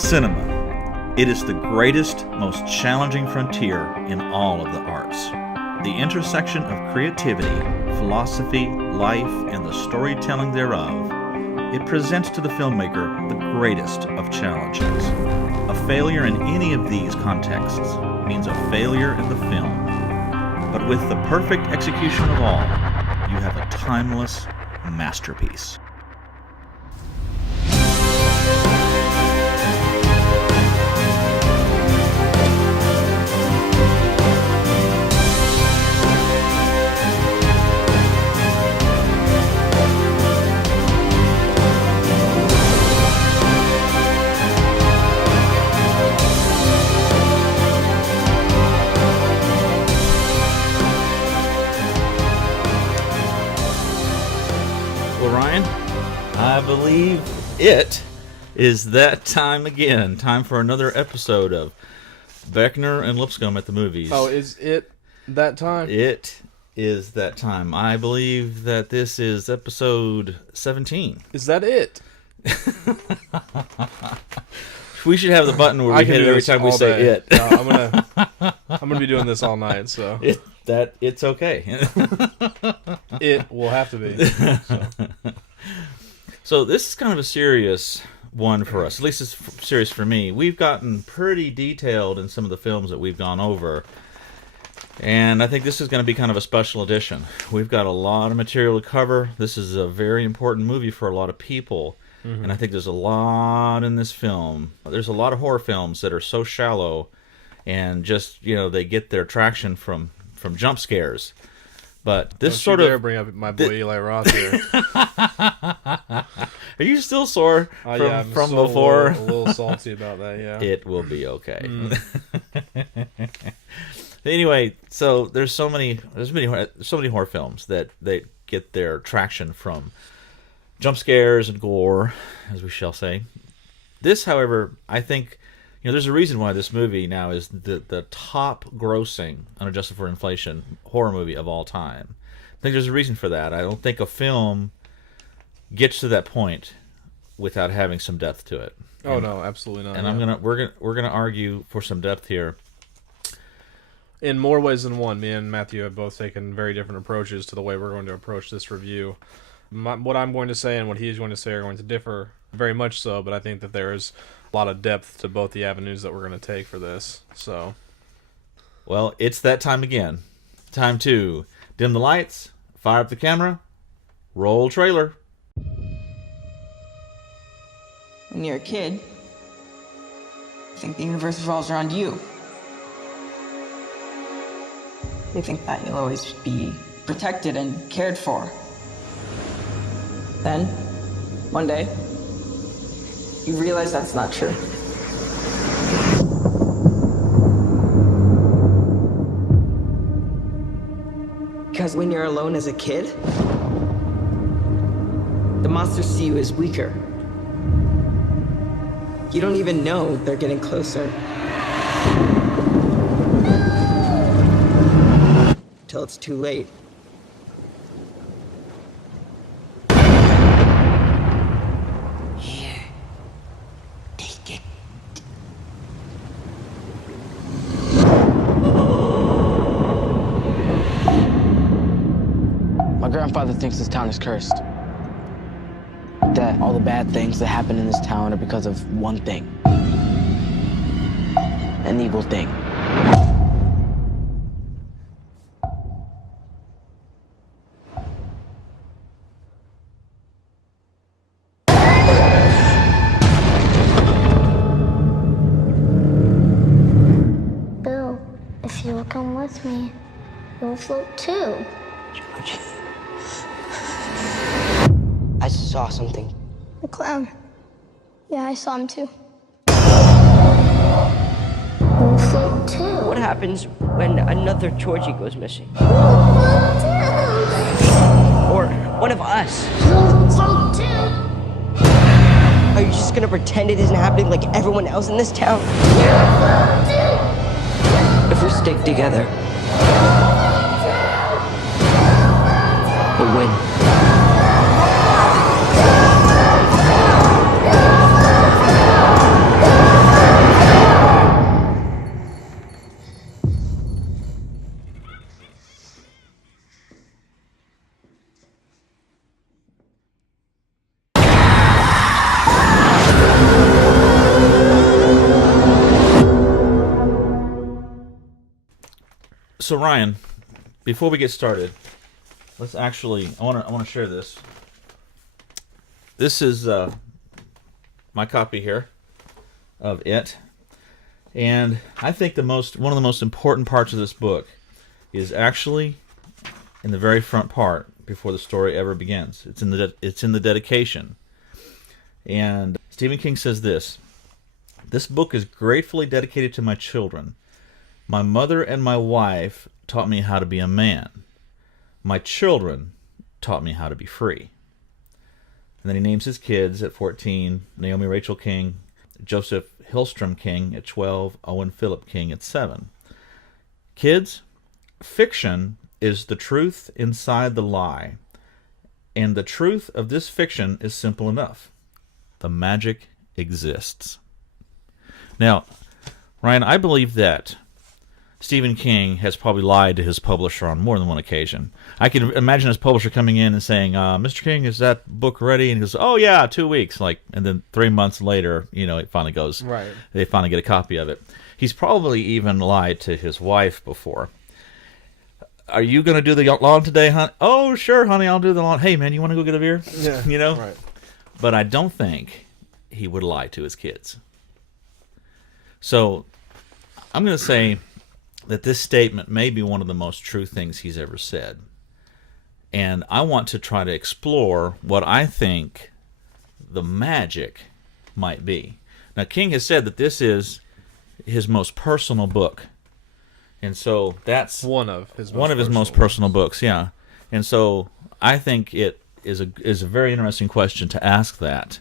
Cinema. It is the greatest, most challenging frontier in all of the arts. The intersection of creativity, philosophy, life, and the storytelling thereof, it presents to the filmmaker the greatest of challenges. A failure in any of these contexts means a failure in the film. But with the perfect execution of all, you have a timeless masterpiece. I believe it is that time again. Time for another episode of Beckner and Lipscomb at the movies. Oh, is it that time? It is that time. I believe that this is episode 17. Is that it? We should have the button where we hit it every time we say it. No, I'm gonna be doing this all night, so it's okay. It will have to be. So this is kind of a serious one for us. At least it's serious for me. We've gotten pretty detailed in some of the films that we've gone over. And I think this is going to be kind of a special edition. We've got a lot of material to cover. This is a very important movie for a lot of people. Mm-hmm. And I think there's a lot in this film. There's a lot of horror films that are so shallow and just, they get their traction from jump scares. But this Don't you dare bring up my boy Eli Roth here. Are you still sore from before? A little salty about that, yeah. It will be okay. Anyway, so there's so many horror films that they get their traction from jump scares and gore, as we shall say. This, however, I think there's a reason why this movie now is the top grossing, unadjusted for inflation, horror movie of all time. I think there's a reason for that. I don't think a film gets to that point without having some depth to it. Oh, no, absolutely not. And we're gonna argue for some depth here. In more ways than one, me and Matthew have both taken very different approaches to the way we're going to approach this review. What I'm going to say and what he's going to say are going to differ very much so, but I think that there is a lot of depth to both the avenues that we're going to take for this. So, well, it's that time again. Time to dim the lights, fire up the camera, roll trailer. When you're a kid, you think the universe revolves around you. You think that you'll always be protected and cared for. Then, one day, you realize that's not true. Because when you're alone as a kid, the monsters see you as weaker. You don't even know they're getting closer. Till it's too late. Here. Take it. My grandfather thinks this town is cursed. That all the bad things that happen in this town are because of one thing. An evil thing. Bill, if you'll come with me, you'll float too. George. I saw something. The clown. Yeah, I saw him too. You'll float too. What happens when another Georgie goes missing? You'll float too. Or one of us? You'll float too. Are you just gonna pretend it isn't happening like everyone else in this town? You'll float too. If we stick together, we'll win. So Ryan, before we get started, let's actually. I want to share this. This is my copy here of it, and I think one of the most important parts of this book is actually in the very front part before the story ever begins. It's in the dedication, and Stephen King says this. This book is gratefully dedicated to my children. My mother and my wife taught me how to be a man. My children taught me how to be free. And then he names his kids at 14, Naomi Rachel King, Joseph Hillstrom King at 12, Owen Philip King at 7. Kids, fiction is the truth inside the lie. And the truth of this fiction is simple enough. The magic exists. Now, Ryan, I believe that Stephen King has probably lied to his publisher on more than one occasion. I can imagine his publisher coming in and saying, Mr. King, is that book ready? And he goes, oh, yeah, 2 weeks. And then 3 months later, it finally goes. Right. They finally get a copy of it. He's probably even lied to his wife before. Are you going to do the lawn today, hon? Oh, sure, honey, I'll do the lawn. Hey, man, you want to go get a beer? Yeah. Right. But I don't think he would lie to his kids. So I'm going to say that this statement may be one of the most true things he's ever said. And I want to try to explore what I think the magic might be. Now, King has said that this is his most personal book. And so that's one of his most personal books, yeah. And so I think it is a very interesting question to ask that.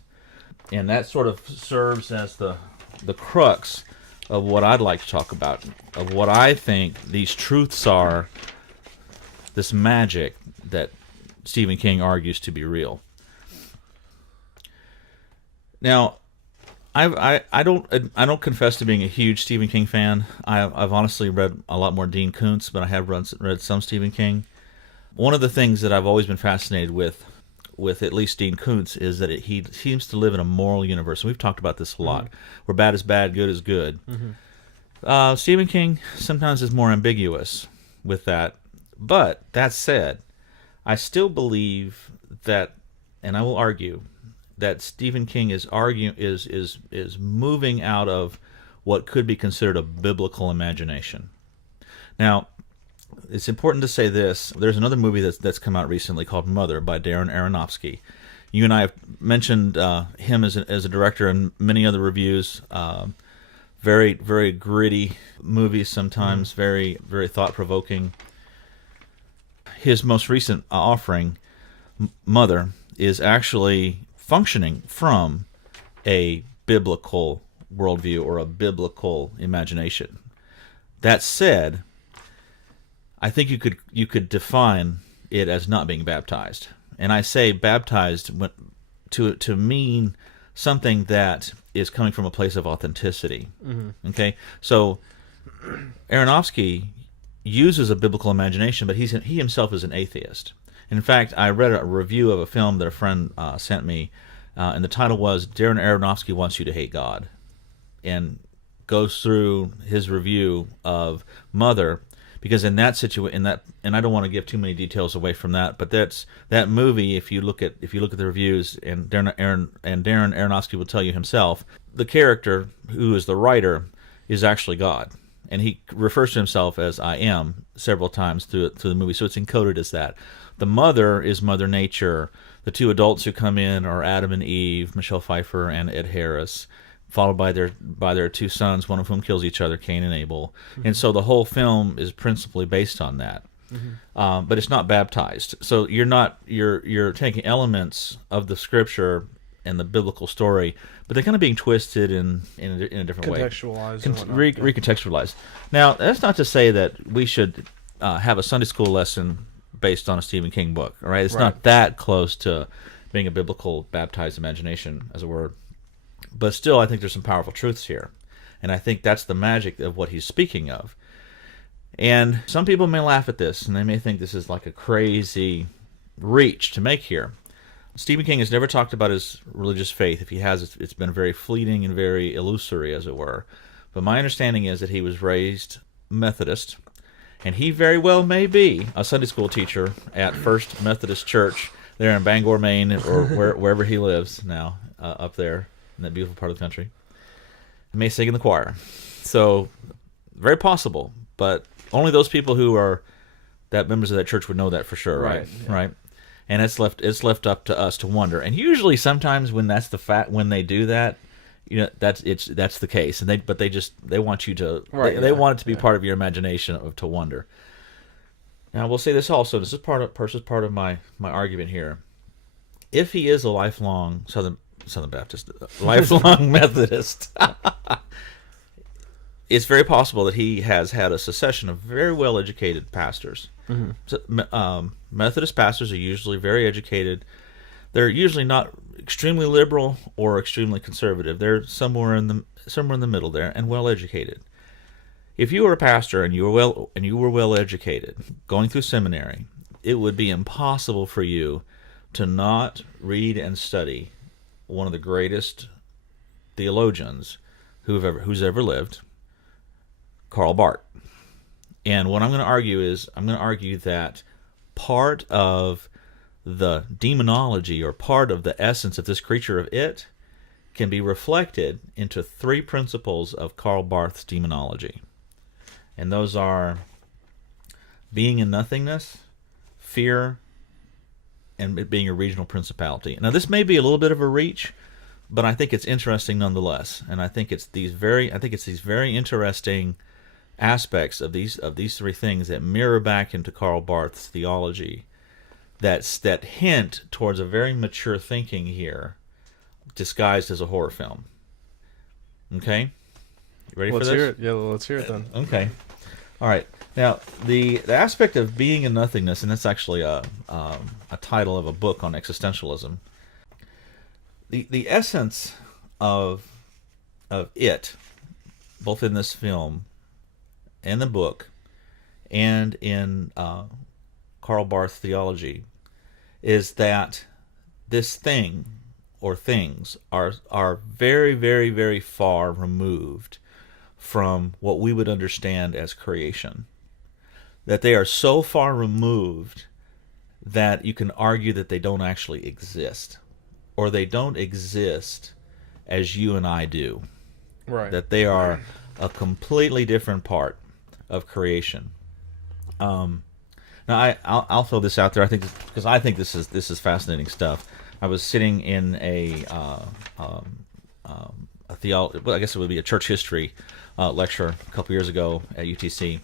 And that sort of serves as the crux of what I'd like to talk about, of what I think these truths are, this magic that Stephen King argues to be real. Now, I don't confess to being a huge Stephen King fan. I've honestly read a lot more Dean Koontz, but I have read some Stephen King. One of the things that I've always been fascinated with at least Dean Koontz is that he seems to live in a moral universe. And we've talked about this a lot, where bad is bad, good is good. Stephen King sometimes is more ambiguous with that. But that said, I still believe that, and I will argue, that Stephen King is moving out of what could be considered a biblical imagination. Now, it's important to say this. There's another movie that's come out recently called Mother by Darren Aronofsky. You and I have mentioned him as a director in many other reviews. Very, very gritty movies sometimes, very, very thought-provoking. His most recent offering, Mother, is actually functioning from a biblical worldview or a biblical imagination. That said, I think you could define it as not being baptized, and I say baptized to mean something that is coming from a place of authenticity. Okay, so Aronofsky uses a biblical imagination, but he himself is an atheist. In fact, I read a review of a film that a friend sent me, and the title was "Darren Aronofsky Wants You to Hate God," and goes through his review of Mother. Because in that situation, and I don't want to give too many details away from that, but that movie. If you look at the reviews, and Darren Aronofsky will tell you himself, the character who is the writer is actually God, and he refers to himself as "I am" several times through the movie. So it's encoded as that. The mother is Mother Nature. The two adults who come in are Adam and Eve, Michelle Pfeiffer and Ed Harris, followed by their two sons, one of whom kills each other, Cain and Abel. And so the whole film is principally based on that. But it's not baptized. So you're taking elements of the scripture and the biblical story, but they're kind of being twisted in a different way. Contextualized. Recontextualized. Now, that's not to say that we should have a Sunday school lesson based on a Stephen King book, all right? It's not that close to being a biblical baptized imagination, as it were. But still, I think there's some powerful truths here. And I think that's the magic of what he's speaking of. And some people may laugh at this, and they may think this is like a crazy reach to make here. Stephen King has never talked about his religious faith. If he has, it's been very fleeting and very illusory, as it were. But my understanding is that he was raised Methodist, And he very well may be a Sunday school teacher at First Methodist Church there in Bangor, Maine, or wherever he lives now, up there in that beautiful part of the country. He may sing in the choir. So, very possible. But only those people who are members of that church would know that for sure, right? Yeah. Right. And it's left up to us to wonder. And usually, sometimes when that's the fact, when they do that, that's the case. And they want you to they want it to be part of your imagination to wonder. Now we'll say this also. This is part of my argument here. If he is a lifelong Southern Baptist, lifelong Methodist, it's very possible that he has had a succession of very well-educated pastors. Mm-hmm. So, Methodist pastors are usually very educated. They're usually not extremely liberal or extremely conservative. They're somewhere in the middle there, and well-educated. If you were a pastor and you were well-educated, going through seminary, it would be impossible for you to not read and study one of the greatest theologians who's ever lived, Karl Barth. And what I'm going to argue is, that part of the demonology, or part of the essence of this creature of it, can be reflected into 3 principles of Karl Barth's demonology. And those are being in nothingness, fear, and it being a regional principality. Now, this may be a little bit of a reach, but I think it's interesting nonetheless. And I think it's these very interesting aspects of these 3 things that mirror back into Karl Barth's theology, that hint towards a very mature thinking here, disguised as a horror film. Okay, you ready for this? Let's hear it. Yeah, let's hear it then. Okay, all right. Now, the aspect of being in nothingness, and that's actually a title of a book on existentialism. The essence of it, both in this film, in the book, and in Karl Barth's theology, is that this thing or things are very, very, very far removed from what we would understand as creation. That they are so far removed that you can argue that they don't actually exist, or they don't exist as you and I do. Right. That they are a completely different part of creation. Now I'll throw this out there. Because I think this is fascinating stuff. I was sitting in a theology, well, I guess it would be a church history lecture a couple years ago at UTC,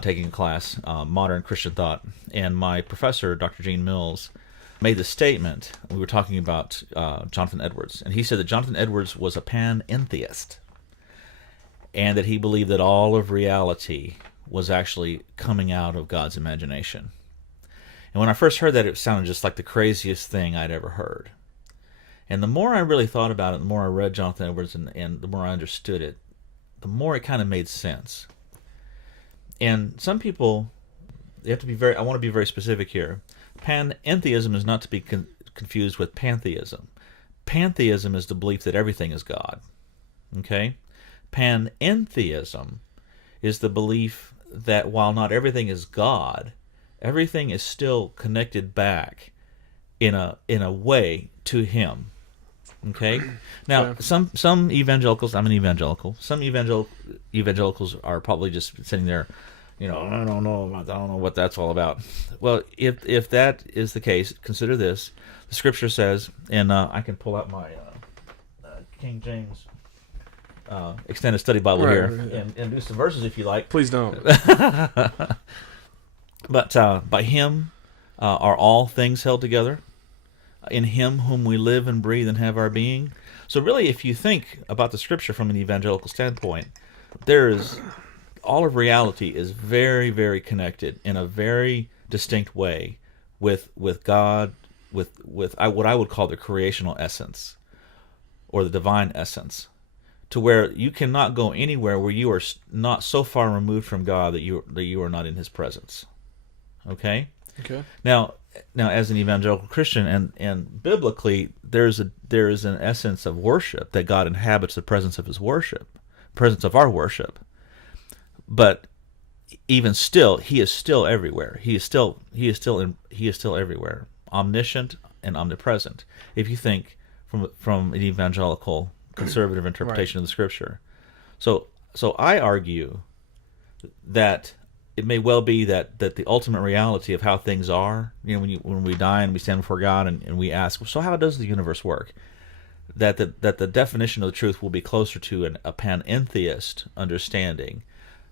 taking a class, Modern Christian Thought, and my professor, Dr. Gene Mills, made the statement. We were talking about Jonathan Edwards, and he said that Jonathan Edwards was a panentheist, and that he believed that all of reality was actually coming out of God's imagination. And when I first heard that, it sounded just like the craziest thing I'd ever heard. And the more I really thought about it, the more I read Jonathan Edwards, and the more I understood it, the more it kind of made sense. And some people, I want to be very specific here. Panentheism is not to be confused with pantheism. Pantheism is the belief that everything is God. Okay? Panentheism is the belief that while not everything is God, everything is still connected back in a way to Him. Okay? Now, some evangelicals, I'm an evangelical, some evangelicals are probably just sitting there, I don't know what that's all about. Well, if that is the case, consider this. The Scripture says, and I can pull out my King James Extended Study Bible here and do some verses if you like. Please don't. But by Him are all things held together. In Him whom we live and breathe and have our being. So really, if you think about the Scripture from an evangelical standpoint, all of reality is very, very connected in a very distinct way with God, with what I would call the creational essence, or the divine essence, to where you cannot go anywhere where you are not so far removed from God that you are not in His presence. Okay? Okay. Now, as an evangelical Christian, and biblically, there is an essence of worship, that God inhabits the presence of His worship, presence of our worship. But even still, he is still everywhere. He is still everywhere, omniscient and omnipresent. If you think from an evangelical conservative interpretation of the Scripture, so I argue that it may well be that the ultimate reality of how things are, when we die and we stand before God and we ask, so how does the universe work? That the definition of the truth will be closer to a panentheist understanding,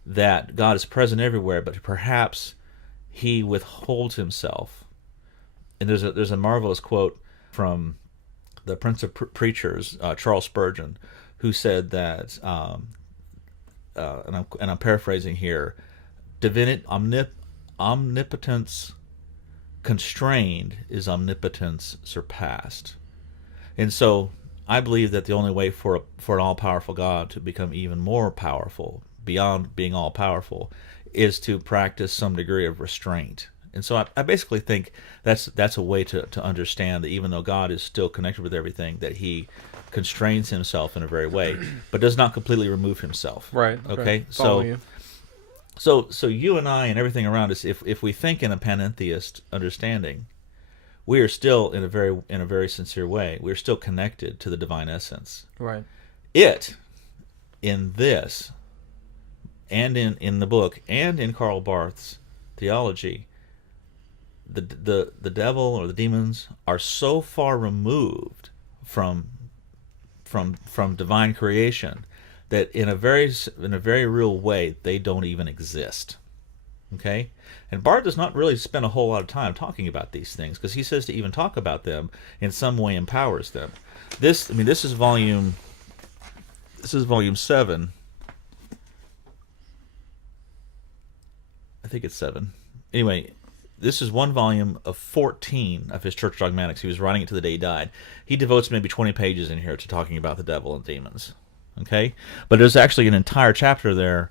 that God is present everywhere, but perhaps he withholds himself. And there's a marvelous quote from the Prince of Preachers, Charles Spurgeon, who said that, and I'm paraphrasing here, omnipotence constrained is omnipotence surpassed. And so I believe that the only way for an all-powerful God to become even more powerful, beyond being all-powerful, is to practice some degree of restraint. And so I basically think that's a way to understand that even though God is still connected with everything, that he constrains himself in a very way, but does not completely remove himself. Right. Okay. Follow you. So you and I and everything around us, if we think in a panentheist understanding, we are still in a very sincere way, we're still connected to the divine essence. Right. It, in this, and in the book, and in Karl Barth's theology, the devil or the demons are so far removed from divine creation that in a very real way they don't even exist. Okay? And Barth does not really spend a whole lot of time talking about these things, because he says to even talk about them in some way empowers them. This is volume 7. I think it's 7. Anyway, this is one volume of 14 of his Church Dogmatics. He was writing it to the day he died. He devotes maybe 20 pages in here to talking about the devil and demons. Okay? But there's actually an entire chapter there,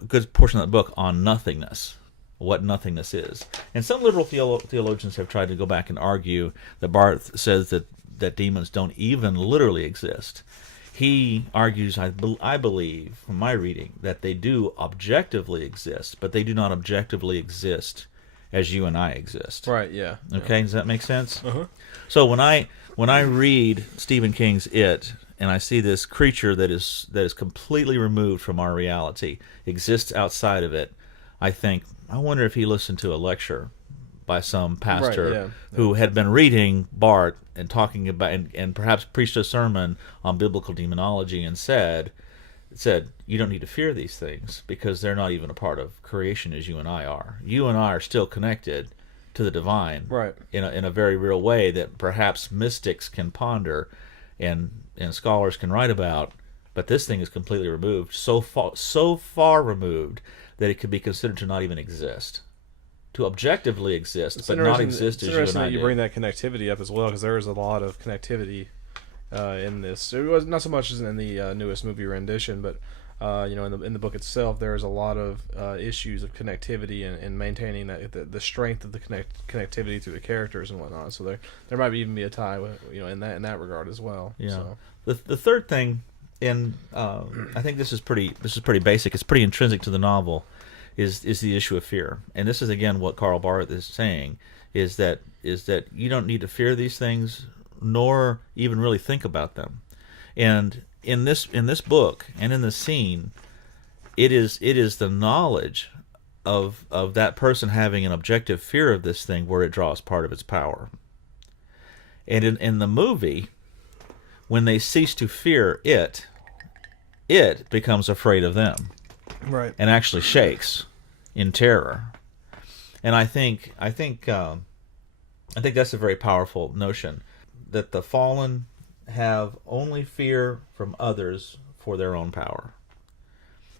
a good portion of that book, on nothingness, what nothingness is. And some liberal theologians have tried to go back and argue that Barth says that demons don't even literally exist. He argues, I believe, from my reading, that they do objectively exist, but they do not objectively exist as you and I exist. Right, yeah. Okay, does that make sense? Uh-huh. So when I read Stephen King's It, and I see this creature that is completely removed from our reality, exists outside of it, I think, I wonder if he listened to a lecture by some pastor who had been reading Barth and talking about and perhaps preached a sermon on biblical demonology and said, you don't need to fear these things because they're not even a part of creation as you and I are. You and I are still connected to the divine, right, in a very real way that perhaps mystics can ponder and scholars can write about, but this thing is completely removed, so far removed that it could be considered to not even exist. To objectively exist, but not exist as you and I do. It's interesting that you bring that connectivity up as well, because there is a lot of connectivity in this. It was not so much as in the newest movie rendition, but in the book itself, there is a lot of issues of connectivity and maintaining the strength of the connectivity through the characters and whatnot. So there might even be a tie with, in that regard as well. Yeah. So. The third thing, and I think this is pretty basic. It's pretty intrinsic to the novel. Is the issue of fear, and this is again what Karl Barth is saying, is that you don't need to fear these things, nor even really think about them. And in this book and in this scene, it is the knowledge of that person having an objective fear of this thing where it draws part of its power. And in the movie, when they cease to fear it becomes afraid of them. Right. And actually shakes in terror. And I think that's a very powerful notion, that the fallen have only fear from others for their own power.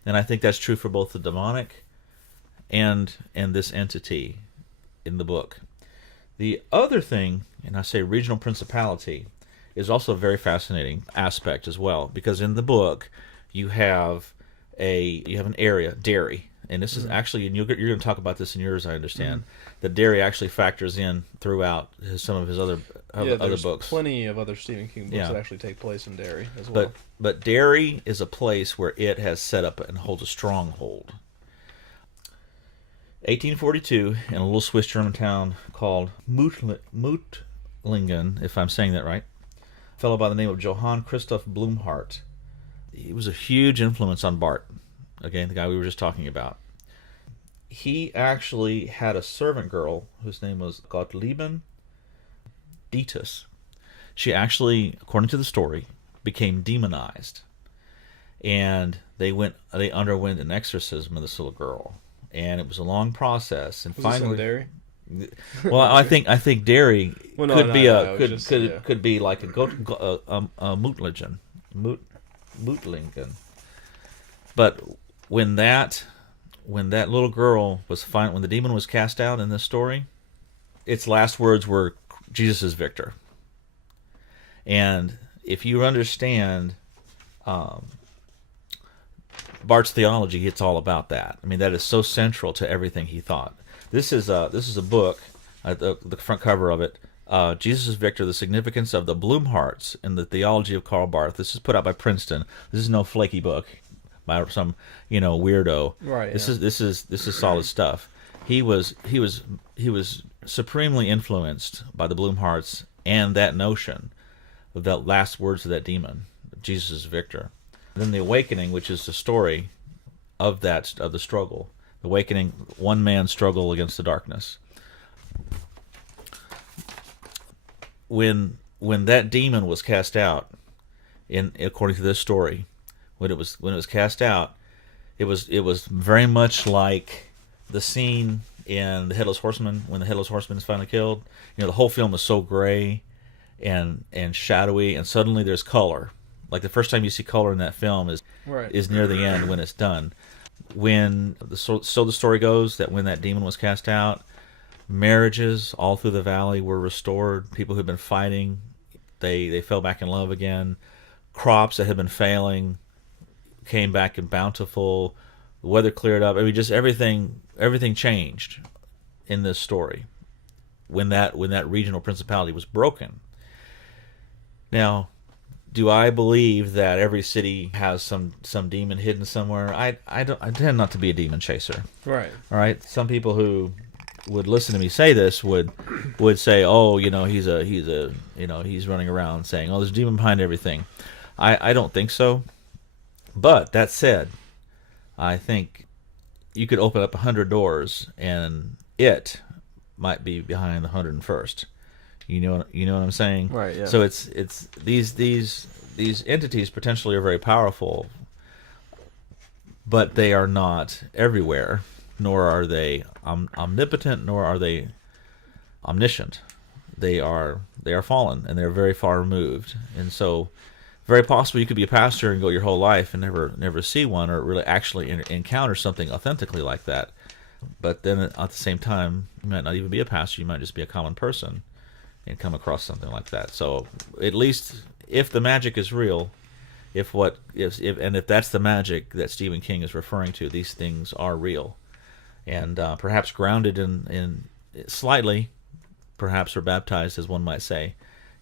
And I think that's true for both the demonic and this entity in the book. The other thing, and I say regional principality, is also a very fascinating aspect as well, because in the book you have an area, Derry, and this is actually, and you're going to talk about this in yours, I understand, that Derry actually factors in throughout some of his other books. Plenty of other Stephen King books that actually take place in Derry as well. But Derry is a place where it has set up and holds a stronghold. 1842, in a little Swiss German town called Mutlingen, if I'm saying that right, a fellow by the name of Johann Christoph Blumhardt. He was a huge influence on Barth, again, the guy we were just talking about. He actually had a servant girl whose name was Gottlieben Dietus. She actually, according to the story, became demonized, and they underwent an exorcism of this little girl, and it was a long process. And Was finally, this in Derry? well, I think Derry Well, no, could no, be no, a it was just- could be like a Mutlingen, Mutlingen. But when that little girl was when the demon was cast out in this story, its last words were, "Jesus is victor." And if you understand Barth's theology, it's all about that. I mean, that is so central to everything he thought. This is a book, the front cover of it, Jesus is Victor, The Significance of the Blumhardts in the Theology of Karl Barth. This is put out by Princeton. This is no flaky book by some weirdo. Right. This is solid stuff. He was supremely influenced by the Blumhardts and that notion of the last words of that demon, Jesus is Victor. And then the awakening, which is the story of the struggle, the awakening, one man's struggle against the darkness. When that demon was cast out, according to this story, when it was cast out, it was very much like the scene in The Headless Horseman, when the Headless Horseman is finally killed. The whole film is so gray and shadowy, and suddenly there's color. Like the first time you see color in that film is near the end when it's done. So the story goes that when that demon was cast out, marriages all through the valley were restored. People who'd been fighting, they fell back in love again. Crops that had been failing came back in bountiful. The weather cleared up. I mean, just everything changed in this story when that regional principality was broken. Now, do I believe that every city has some demon hidden somewhere? I tend not to be a demon chaser. Right. All right. Some people who would listen to me say this would say, "Oh, he's running around saying, oh, there's a demon behind everything." I don't think so. But that said, I think you could open up 100 doors and it might be behind the 101st. You know what I'm saying? Right. Yeah. So it's these entities potentially are very powerful, but they are not everywhere, nor are they omnipotent, nor are they omniscient. They are fallen, and they're very far removed. And so, very possible you could be a pastor and go your whole life and never see one, or really actually encounter something authentically like that. But then at the same time, you might not even be a pastor. You might just be a common person and come across something like that. So at least if the magic is real, if that's the magic that Stephen King is referring to, these things are real, and perhaps grounded in slightly, perhaps, or baptized, as one might say,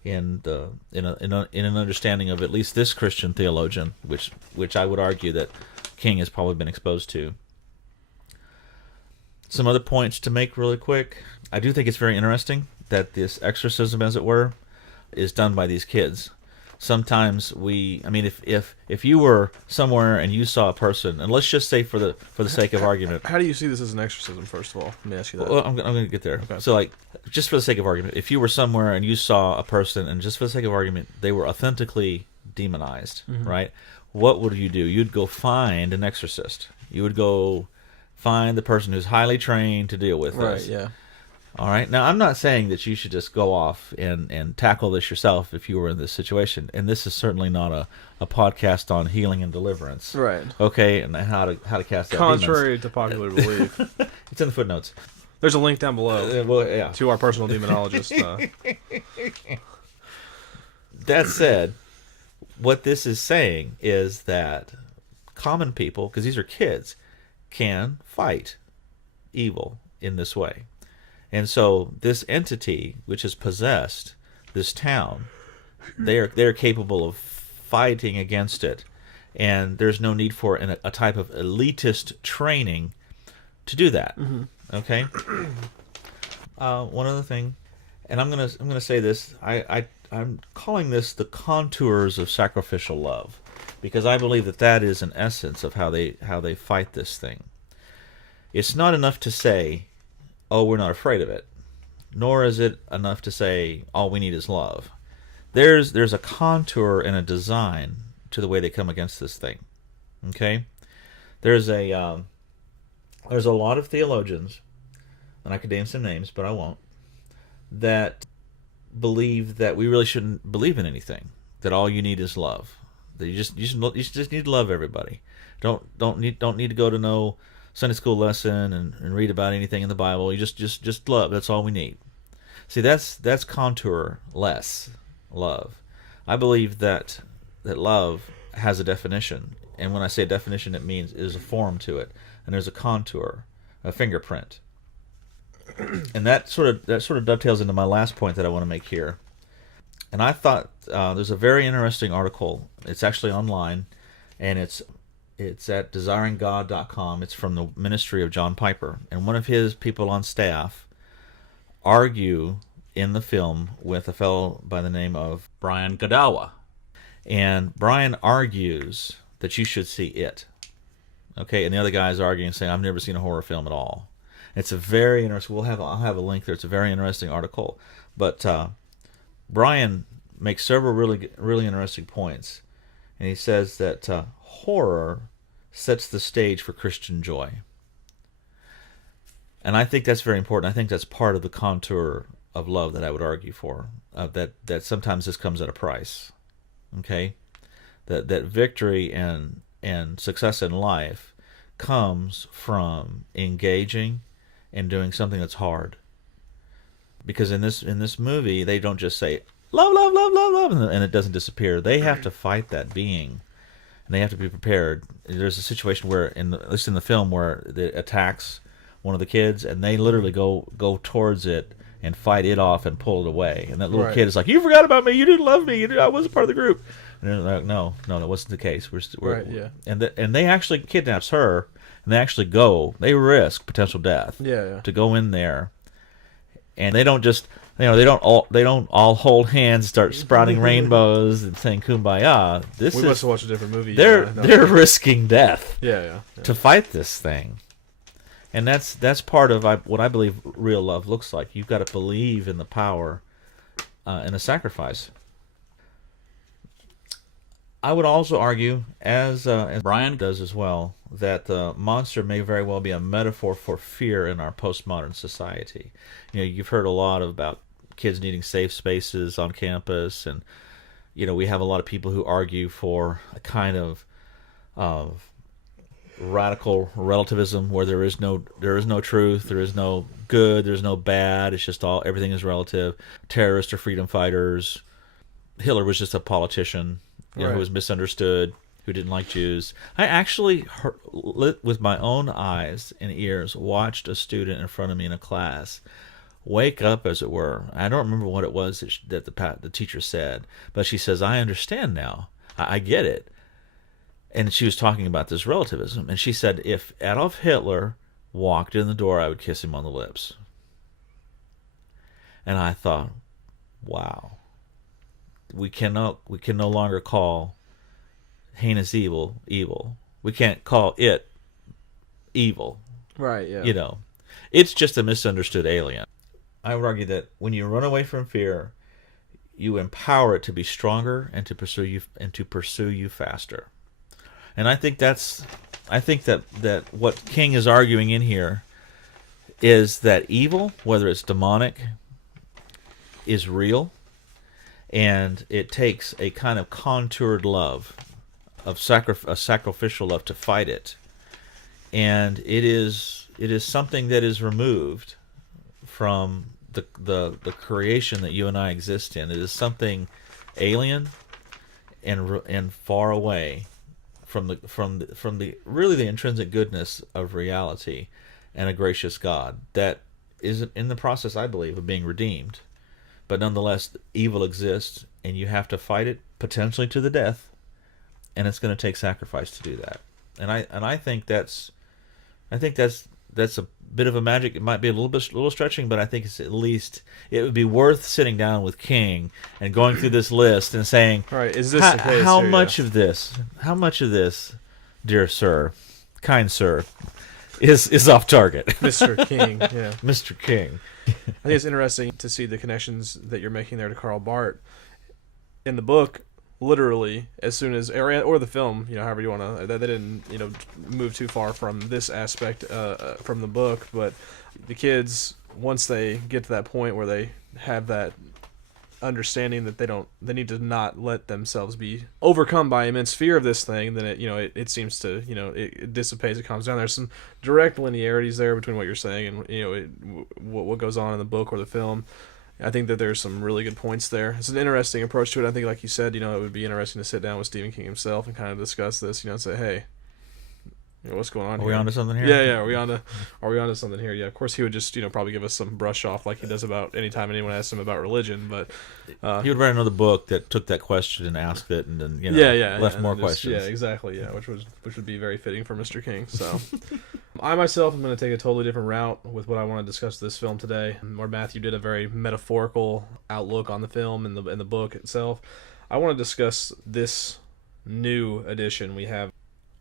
in an understanding of at least this Christian theologian, which I would argue that King has probably been exposed to. Some other points to make really quick. I do think it's very interesting that this exorcism, as it were, is done by these kids. Sometimes if you were somewhere and you saw a person, and let's just say for the sake of argument, How do you see this as an exorcism? First of all, let me ask you that. well, I'm going to get there. Okay. So, just for the sake of argument, if you were somewhere and you saw a person, and just for the sake of argument, they were authentically demonized, right? What would you do? You'd go find an exorcist. You would go find the person who's highly trained to deal with Right. this. Yeah. All right. Now, I'm not saying that you should just go off and tackle this yourself if you were in this situation. And this is certainly not a podcast on healing and deliverance. Right. Okay, and how to cast out Contrary to popular belief, demons. It's in the footnotes. there's a link down below Well, yeah. to our personal demonologist. That said, what this is saying is that common people, because these are kids, can fight evil in this way. And so this entity which has possessed this town, they're capable of fighting against it, and there's no need for a type of elitist training to do that. Okay. One other thing, and I'm gonna say this. I'm calling this the contours of sacrificial love, because I believe that is an essence of how they fight this thing. It's not enough to say, "Oh, we're not afraid of it," nor is it enough to say, "All we need is love." There's a contour and a design to the way they come against this thing. Okay, there's a lot of theologians, and I could name some names, but I won't, that believe that we really shouldn't believe in anything. That all you need is love. That you just need to love everybody. Don't need to go to no Sunday school lesson and read about anything in the Bible. You just love. That's all we need. See, that's contour less love. I believe that love has a definition, and when I say definition, it means there's a form to it, and there's a contour, a fingerprint. And that sort of dovetails into my last point that I want to make here. And I thought there's a very interesting article. It's actually online, and it's at desiringgod.com. It's from the ministry of John Piper, and one of his people on staff argue in the film with a fellow by the name of Brian Godawa. And Brian argues that you should see it. Okay, and the other guy's arguing, saying, "I've never seen a horror film at all." It's a very interesting. I'll have a link there. It's a very interesting article. But Brian makes several really interesting points, and he says that horror sets the stage for Christian joy, and I think that's very important. I think that's part of the contour of love that I would argue for. That sometimes this comes at a price. Okay, that victory and success in life comes from engaging and doing something that's hard. Because in this movie, they don't just say love, love, love, love, love, and it doesn't disappear. They have to fight that being, and they have to be prepared. There's a situation where, at least in the film, where it attacks one of the kids, and they literally go towards it and fight it off and pull it away. And that little kid is like, "You forgot about me. You didn't love me. I wasn't part of the group." And they're like, "No, that wasn't the case. And they actually kidnaps her, and they actually they risk potential death to go in there, and they don't just they don't all hold hands, start sprouting rainbows and saying kumbaya. We must have watched a different movie. They're risking death yeah. to fight this thing. And that's part of what I believe real love looks like. You've got to believe in the power and the sacrifice. I would also argue, as Brian does as well, that the monster may very well be a metaphor for fear in our postmodern society. You've heard a lot about kids needing safe spaces on campus, and we have a lot of people who argue for a kind of radical relativism where there is no truth, there is no good, there's no bad. It's just everything is relative. Terrorists are freedom fighters. Hitler was just a politician. Who was misunderstood, who didn't like Jews. I actually, with my own eyes and ears, watched a student in front of me in a class wake up, as it were. I don't remember what it was that the teacher said, but she says, "I understand now. I get it." And she was talking about this relativism, and she said, "If Adolf Hitler walked in the door, I would kiss him on the lips." And I thought, wow. We can no longer call heinous evil. We can't call it evil. Right, yeah. It's just a misunderstood alien. I would argue that when you run away from fear, you empower it to be stronger and to pursue you faster. And I think that what King is arguing in here is that evil, whether it's demonic, is real. And it takes a kind of contoured love, a sacrificial love, to fight it. And it is something that is removed from the creation that you and I exist in. It is something alien and far away from the really the intrinsic goodness of reality and a gracious God that is in the process, I believe, of being redeemed. But nonetheless, evil exists, and you have to fight it potentially to the death, and it's going to take sacrifice to do that. And I think that's bit of a magic. It might be a little stretching, but I think it's at least it would be worth sitting down with King and going through this list and saying, all right, is this the case how here? much of this, dear sir, kind sir, is off target? Mr. King, yeah. Mr. King. I think it's interesting to see the connections that you're making there to Karl Barth. In the book, literally, as soon as, or the film, however you want to, they didn't, move too far from this aspect from the book, but the kids, once they get to that point where they have that understanding that they need to not let themselves be overcome by immense fear of this thing, then it seems to, it dissipates, it calms down. There's some direct linearities there between what you're saying and, what goes on in the book or the film. I think that there's some really good points there. It's an interesting approach to it. I think, like you said, it would be interesting to sit down with Stephen King himself and kind of discuss this, and say, hey, what's going on here? Are we onto something here? Yeah. Are we onto something here? Yeah. Of course, he would just, probably give us some brush off like he does about anytime anyone asks him about religion. But he would write another book that took that question and asked it, and then left more questions. Yeah, exactly. Yeah, which would be very fitting for Mr. King. So, I myself am going to take a totally different route with what I want to discuss this film today. Where Matthew did a very metaphorical outlook on the film and the book itself. I want to discuss this new edition we have.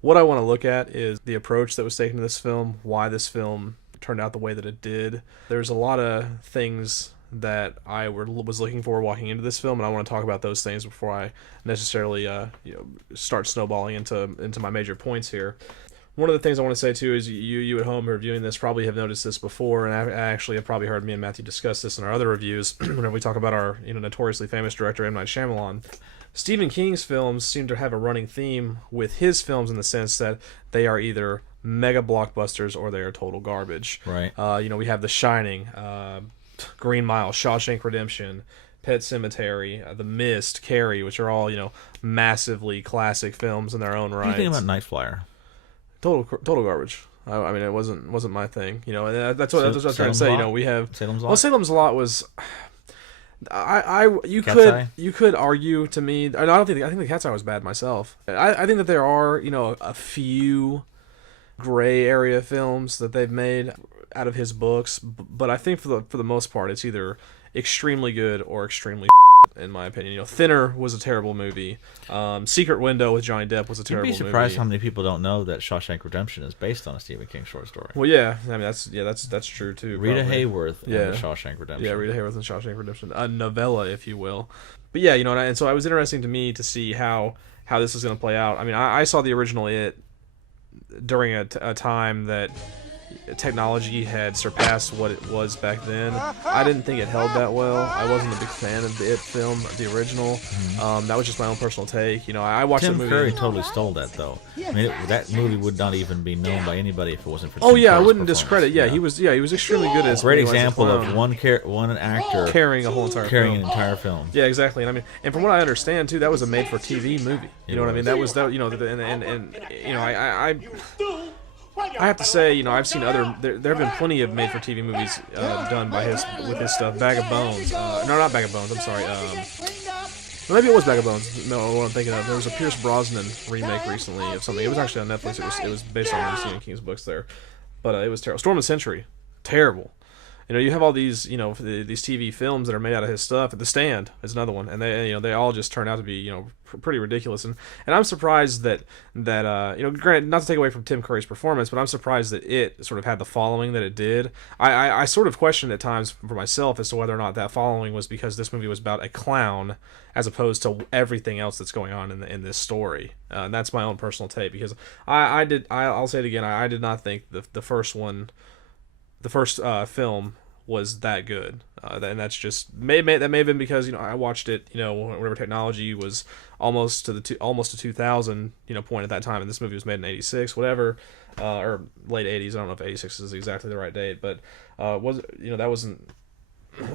What I want to look at is the approach that was taken to this film, why this film turned out the way that it did. There's a lot of things that I was looking for walking into this film, and I want to talk about those things before I necessarily start snowballing into my major points here. One of the things I want to say too is you at home reviewing this probably have noticed this before, and I actually have probably heard me and Matthew discuss this in our other reviews whenever we talk about our notoriously famous director M. Night Shyamalan. Stephen King's films seem to have a running theme with his films in the sense that they are either mega blockbusters or they are total garbage. Right. We have The Shining, Green Mile, Shawshank Redemption, Pet Sematary, The Mist, Carrie, which are all massively classic films in their own right. What do you think about Night Flyer? Total garbage. I mean, it wasn't my thing. And that's what I was trying to say. We have Salem's Lot. Well, Salem's Lot was. You could argue to me. I think the Cat's Eye was bad myself. I think that there are a few gray area films that they've made out of his books, but I think for the most part it's either extremely good or extremely in my opinion. Thinner was a terrible movie. Secret Window with Johnny Depp was a terrible movie. You'd be surprised how many people don't know that Shawshank Redemption is based on a Stephen King short story. Well, yeah, I mean that's true too. Rita probably. Hayworth and the Shawshank Redemption. Yeah, Rita Hayworth and Shawshank Redemption, a novella, if you will. But yeah, and so it was interesting to me to see how this is going to play out. I mean, I saw the original It during a time that technology had surpassed what it was back then. I didn't think it held that well. I wasn't a big fan of the It film, the original. That was just my own personal take. I watched the movie. Tim Curry totally stole that, though. I mean, that movie would not even be known by anybody if it wasn't for. Oh Tim yeah, I Curry's wouldn't performance. discredit. Yeah, he was extremely good as Great Pennywise the example Clown. of one actor carrying a whole entire carrying film. an entire film. Yeah, exactly. And I mean, and from what I understand too, that was a made-for-TV movie. You know what I mean? That was that. I have to say, I've seen other. There have been plenty of made-for-TV movies done with his stuff. Bag of Bones. No, not Bag of Bones. I'm sorry. Maybe it was Bag of Bones. No, what I'm thinking of. There was a Pierce Brosnan remake recently of something. It was actually on Netflix. It was based on one of Stephen King's books there, but it was terrible. Storm of the Century, terrible. You have all these, these TV films that are made out of his stuff. The Stand is another one, and they all just turn out to be, pretty ridiculous. And I'm surprised that granted, not to take away from Tim Curry's performance, but I'm surprised that it sort of had the following that it did. I sort of questioned at times for myself as to whether or not that following was because this movie was about a clown as opposed to everything else that's going on in this story. And that's my own personal take, because I'll say it again. I did not think the first film was that good, and that's just that may have been because I watched it whenever technology was almost to 2000 point at that time, and this movie was made in 86 whatever, or late 80s. I don't know if 86 is exactly the right date, but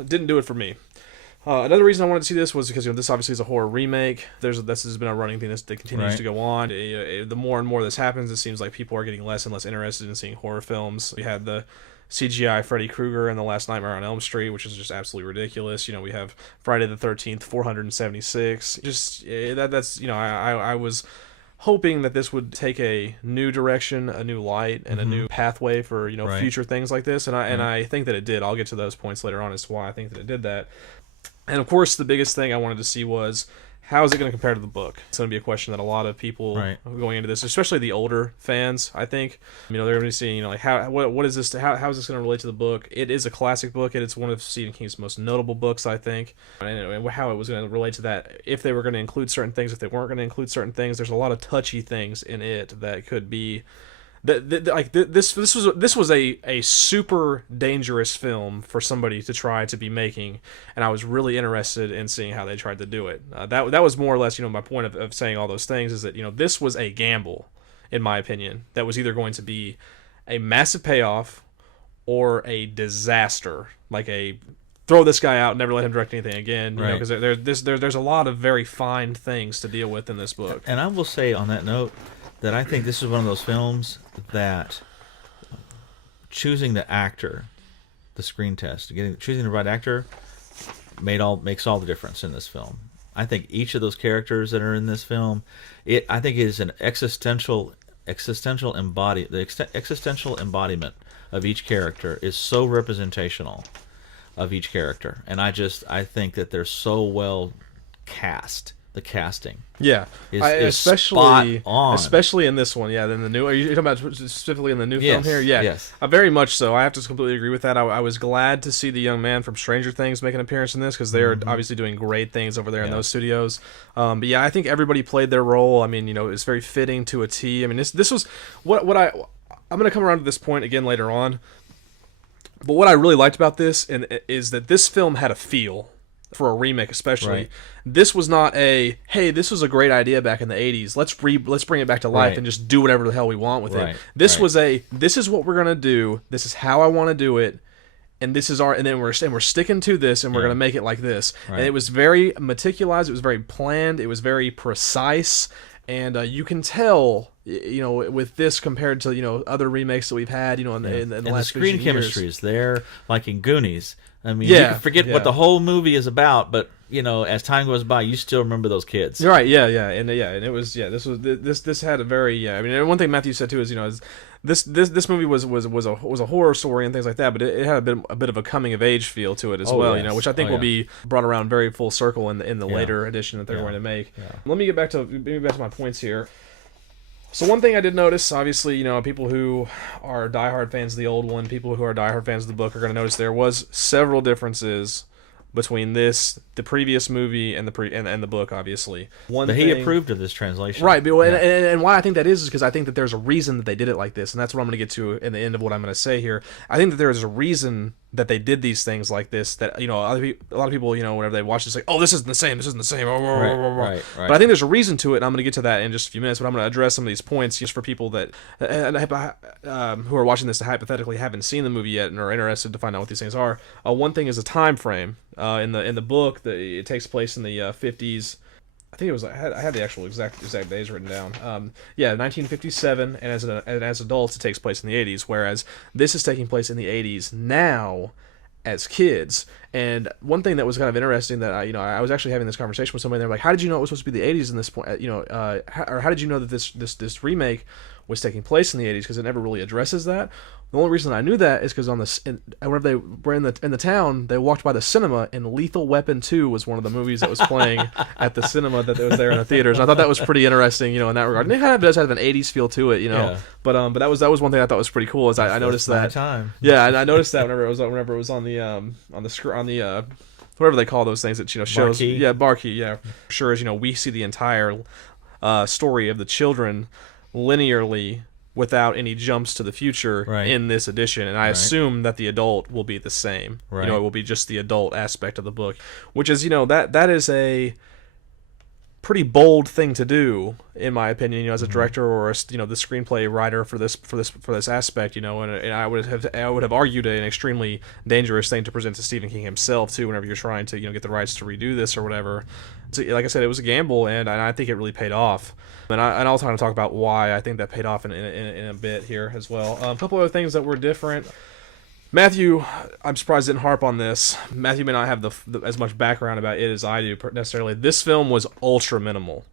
didn't do it for me. Another reason I wanted to see this was because this obviously is a horror remake. This has been a running thing that continues to go on. The more and more this happens, it seems like people are getting less and less interested in seeing horror films. We had the CGI Freddy Krueger in The Last Nightmare on Elm Street, which is just absolutely ridiculous. We have Friday the 13th, 476. Just that's I was hoping that this would take a new direction, a new light, and a new pathway for Right. future things like this. And I think that it did. I'll get to those points later on as to why I think that it did that. And of course, the biggest thing I wanted to see was, how is it going to compare to the book? It's going to be a question that a lot of people going into this, especially the older fans, I think, they're going to be seeing, like, what is this? How is this going to relate to the book? It is a classic book. It's one of Stephen King's most notable books, I think, and how it was going to relate to that. If they were going to include certain things, if they weren't going to include certain things, there's a lot of touchy things in it that could be. This was a super dangerous film for somebody to try to be making, and I was really interested in seeing how they tried to do it. That was more or less my point of saying all those things, is that this was a gamble, in my opinion, that was either going to be a massive payoff or a disaster, like a throw this guy out, never let him direct anything again, because there's a lot of very fine things to deal with in this book. And I will say on that note that I think this is one of those films that choosing the actor, the screen test, choosing the right actor makes all the difference in this film. I think each of those characters that are in this film, I think is an existential embodiment of each character is so representational of each character, and I think that they're so well cast. The casting, is spot on, especially in this one. Yeah, then the new. Are you talking about specifically in the new film here? Yeah, yes, very much so. I have to completely agree with that. I was glad to see the young man from Stranger Things make an appearance in this, because they're obviously doing great things over there in those studios. But yeah, I think everybody played their role. I mean, it's very fitting to a T. I mean, this was what I'm going to come around to this point again later on. But what I really liked about this is that this film had a feel. For a remake, especially, right. This was not hey, this was a great idea back in the 80s. Let's bring it back to life and just do whatever the hell we want with it. This was this is what we're gonna do. This is how I want to do it, and this is we're sticking to this, and we're gonna make it like this. And it was very meticulous. It was very planned. It was very precise, and you can tell. With this compared to other remakes that we've had, in the last the screen 15 chemistry years. is there, like in Goonies. I mean, you can forget what the whole movie is about, but as time goes by, you still remember those kids. Right? Yeah, and it was This had a very I mean, one thing Matthew said too is this movie was a horror story and things like that, but it had a bit of a coming of age feel to it as well. Yes. Which I think will be brought around very full circle in the later edition that they're going to make. Yeah. Let me get back to my points here. So one thing I did notice, obviously, people who are diehard fans of the old one, people who are diehard fans of the book are going to notice there was several differences between the previous movie, and the book, obviously. But he approved of this translation. Right, and why I think that is because I think that there's a reason that they did it like this, and that's what I'm going to get to in the end of what I'm going to say here. I think that there is a reason that they did these things like this, that a lot of people whenever they watch this, like, oh, this isn't the same, Right. But I think there's a reason to it, and I'm going to get to that in just a few minutes, but I'm going to address some of these points just for people that who are watching this that hypothetically haven't seen the movie yet and are interested to find out what these things are. One thing is a time frame. In the book, it takes place in the 50s. I think it was. I had the actual exact days written down. 1957, and as adults, it takes place in the 80s. Whereas this is taking place in the 80s now, as kids. And one thing that was kind of interesting that I was actually having this conversation with somebody. They're like, "How did you know it was supposed to be the 80s in this point? Or how did you know that this remake was taking place in the 80s? Because it never really addresses that." The only reason I knew that is because whenever they were in the town, they walked by the cinema, and Lethal Weapon 2 was one of the movies that was playing at the cinema that was there in the theaters. And I thought that was pretty interesting, in that regard. And it kind of does have an 80s feel to it, Yeah. But that was one thing I thought was pretty cool. Is I noticed that. Time. Yeah, and I noticed that whenever it was on the screen on the whatever they call those things that shows. Marquee. Yeah, marquee. Yeah, sure as we see the entire story of the children linearly, without any jumps to the future in this edition, and I assume that the adult will be the same. Right. It will be just the adult aspect of the book, which is that is a pretty bold thing to do, in my opinion. As a director or the screenplay writer for this aspect, and I would have argued an extremely dangerous thing to present to Stephen King himself too. Whenever you're trying to get the rights to redo this or whatever, so, like I said, it was a gamble, and I think it really paid off. And I'll kind of talk about why I think that paid off in a bit here as well. A couple other things that were different. Matthew, I'm surprised didn't harp on this. Matthew may not have as much background about it as I do necessarily. This film was ultra minimal.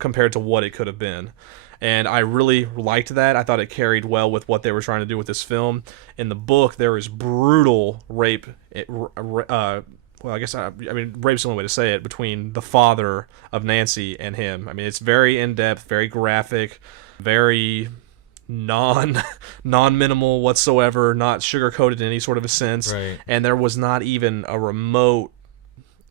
compared to what it could have been. And I really liked that. I thought it carried well with what they were trying to do with this film. In the book, there is brutal rape. Well, I guess rape's the only way to say it, between the father of Nancy and him. I mean, it's very in depth, very graphic, very non-minimal whatsoever, not sugar-coated in any sort of a sense. Right. And there was not even a remote.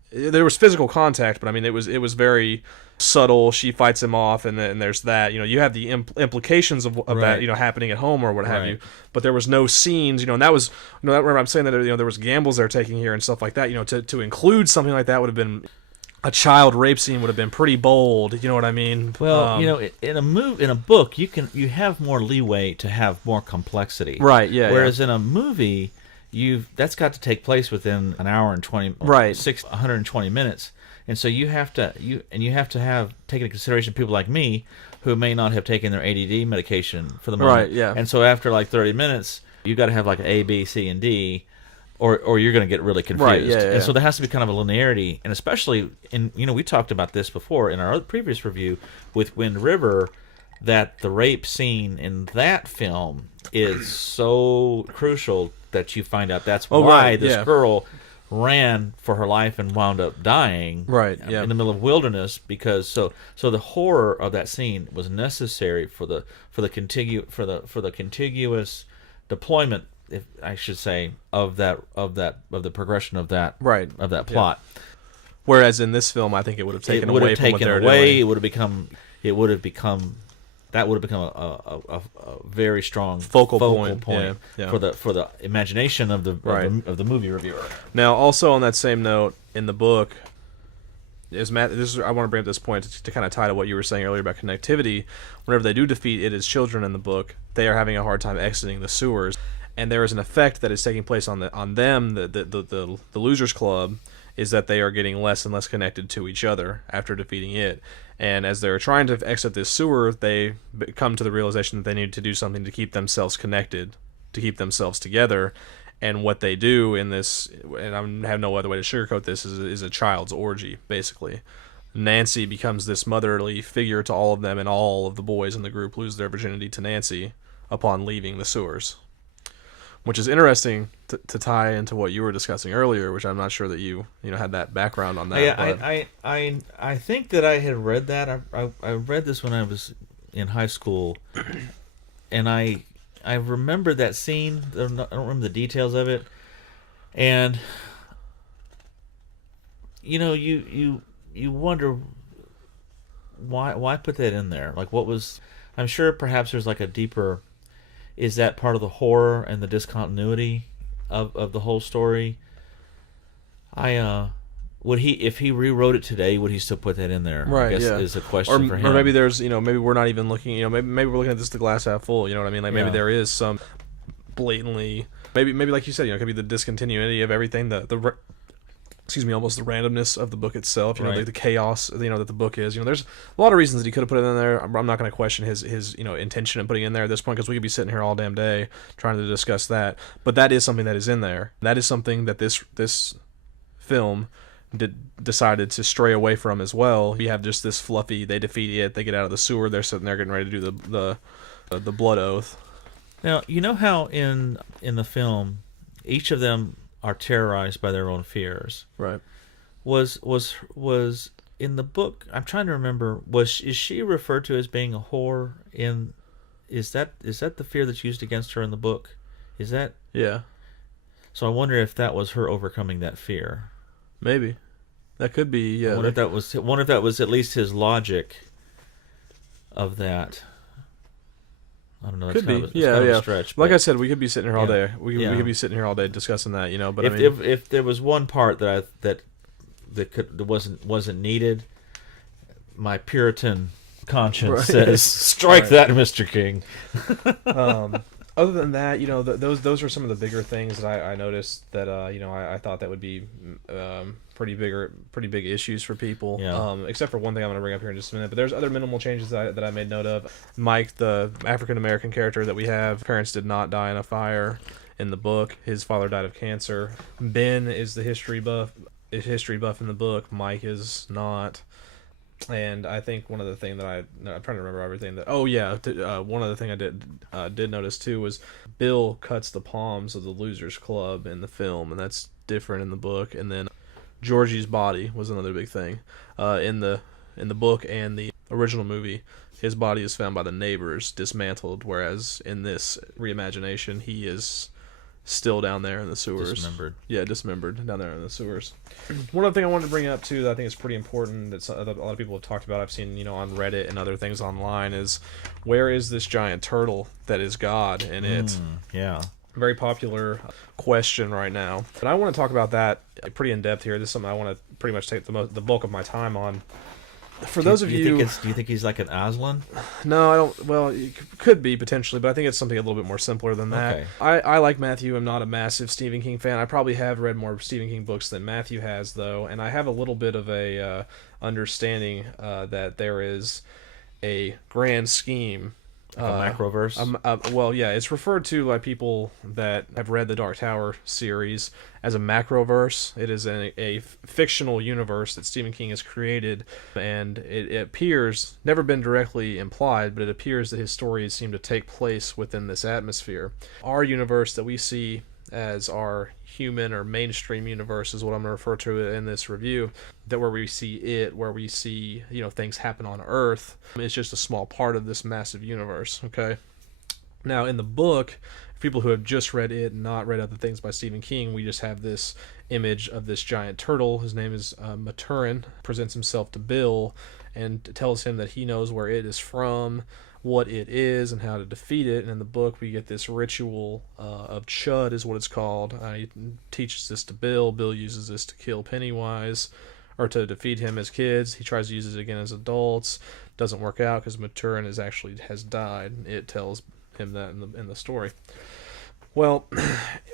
There was physical contact, but I mean, it was very subtle. She fights him off, and then there's that. You have the implications of Right. that, happening at home or what have Right. you. But there was no scenes, and that was, remember I'm saying that, there was gambles they're taking here and stuff like that. To include something like that would have been, a child rape scene would have been pretty bold. You know what I mean? Well, in a book, you have more leeway to have more complexity. Right, yeah, Whereas in a movie, that's got to take place within an hour and 20, Right. 120 minutes, and so you have to have taken into consideration people like me who may not have taken their ADD medication for the moment. Right, yeah. And so after like 30 minutes, you got to have like A, B, C, and D. Or you're going to get really confused. Right, yeah. And so there has to be kind of a linearity, and especially we talked about this before in our previous review with Wind River, that the rape scene in that film is so crucial that you find out that's why this girl ran for her life and wound up dying Right, yeah. in the middle of wilderness, because so the horror of that scene was necessary for the contiguous deployment, if I should say, of the progression of that Right. of that plot. Whereas in this film, I think it would have taken away from what they're away. doing. It would have become a very strong Focal point, yeah. for the imagination of the Right. of the movie reviewer. Now, also on that same note, in the book, I want to bring up this point to kind of tie to what you were saying earlier about connectivity. Whenever they do defeat It Is Children in the book, they are having a hard time exiting the sewers, and there is an effect that is taking place on them. The Losers Club is that they are getting less and less connected to each other after defeating it. And as they're trying to exit this sewer, they come to the realization that they need to do something to keep themselves connected, to keep themselves together. And what they do in this, and I have no other way to sugarcoat this, is a child's orgy, basically. Nancy becomes this motherly figure to all of them, and all of the boys in the group lose their virginity to Nancy upon leaving the sewers. Which is interesting to tie into what you were discussing earlier, which I'm not sure that you had that background on that. I think that I had read that. I read this when I was in high school, and I remember that scene. I don't remember the details of it, and you wonder why put that in there. Like, what was? I'm sure perhaps there's like a deeper. Is that part of the horror and the discontinuity of the whole story? Would he, if he rewrote it today, would he still put that in there? Right, I guess yeah. is a question for him. Or maybe there's, maybe we're not even looking, maybe we're looking at this the glass half full, you know what I mean? Like, maybe Yeah. there is some blatantly, maybe like you said, it could be the discontinuity of everything, almost the randomness of the book itself, Right. the chaos, that the book is. There's a lot of reasons that he could have put it in there. I'm not going to question his intention in putting it in there at this point, because we could be sitting here all damn day trying to discuss that. But that is something that is in there. That is something that this film decided to stray away from as well. You have just this fluffy, they defeat it, they get out of the sewer, they're sitting there getting ready to do the blood oath. Now, you know how in the film, each of them are terrorized by their own fears. Right. Was in the book? I'm trying to remember. Is she referred to as being a whore in? Is that the fear that's used against her in the book? Is that? Yeah. So I wonder if that was her overcoming that fear. Maybe. That could be. Yeah. I wonder if that was at least his logic of that. I don't know. Could be. It's kind of a stretch. Like but I said, we could be sitting here all day. We Yeah. could be sitting here all day discussing that. But if there was one part that wasn't needed, my Puritan conscience says strike that, Mr. King. Other than that, those are some of the bigger things that I noticed that I thought that would be pretty big issues for people. Yeah. Except for one thing I'm going to bring up here in just a minute. But there's other minimal changes that I made note of. Mike, the African American character that we have, parents did not die in a fire in the book. His father died of cancer. Ben is the history buff in the book. Mike is not. And I think one of the thing that I'm trying to remember everything that. Oh yeah, one other thing I did notice too was Bill cuts the palms of the Losers Club in the film, and that's different in the book. And then Georgie's body was another big thing in the book and the original movie. His body is found by the neighbors, dismantled, whereas in this reimagination, he is still down there in the sewers. Dismembered. Yeah, dismembered down there in the sewers. One other thing I wanted to bring up too that I think is pretty important that a lot of people have talked about, I've seen on Reddit and other things online, is where is this giant turtle that is God in it? Yeah. Very popular question right now. And I want to talk about that pretty in depth here. This is something I want to pretty much take the bulk of my time on. For those of you, do you think he's like an Aslan? No, I don't. Well, it could be potentially, but I think it's something a little bit more simpler than that. Okay. I like Matthew. I'm not a massive Stephen King fan. I probably have read more Stephen King books than Matthew has, though, and I have a little bit of a understanding that there is a grand scheme. Like a macroverse? Well, yeah, it's referred to by people that have read the Dark Tower series as a macroverse. It is a fictional universe that Stephen King has created, and it appears, never been directly implied, but it appears that his stories seem to take place within this atmosphere. Our universe that we see as our human or mainstream universe is what I'm going to refer to it in this review, that where we see it, where we see things happen on Earth, it's just a small part of this massive universe. Okay, now in the book, people who have just read it and not read other things by Stephen King, we just have this image of this giant turtle. His name is Maturin, presents himself to Bill and tells him that he knows where it is from, what it is, and how to defeat it. And in the book we get this ritual of Chud is what it's called. He teaches this to Bill. Bill uses this to kill Pennywise, or to defeat him as kids. He tries to use it again as adults. Doesn't work out because Maturin has died. It tells him that in the story. Well,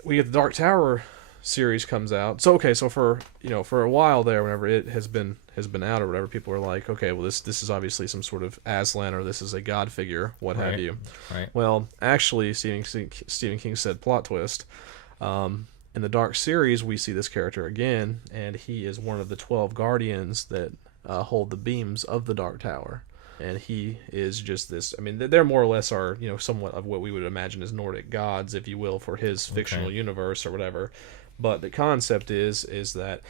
we get the Dark Tower series comes out. So for a while there, whenever it has been out or whatever, people are like, okay, well this is obviously some sort of Aslan, or this is a god figure, what have you. Right. Well, actually, Stephen King said, plot twist. In the Dark series, we see this character again, and he is one of the 12 guardians that hold the beams of the Dark Tower. And he is just this. I mean, they're more or less are somewhat of what we would imagine as Nordic gods, if you will, for his fictional universe or whatever. But the concept is that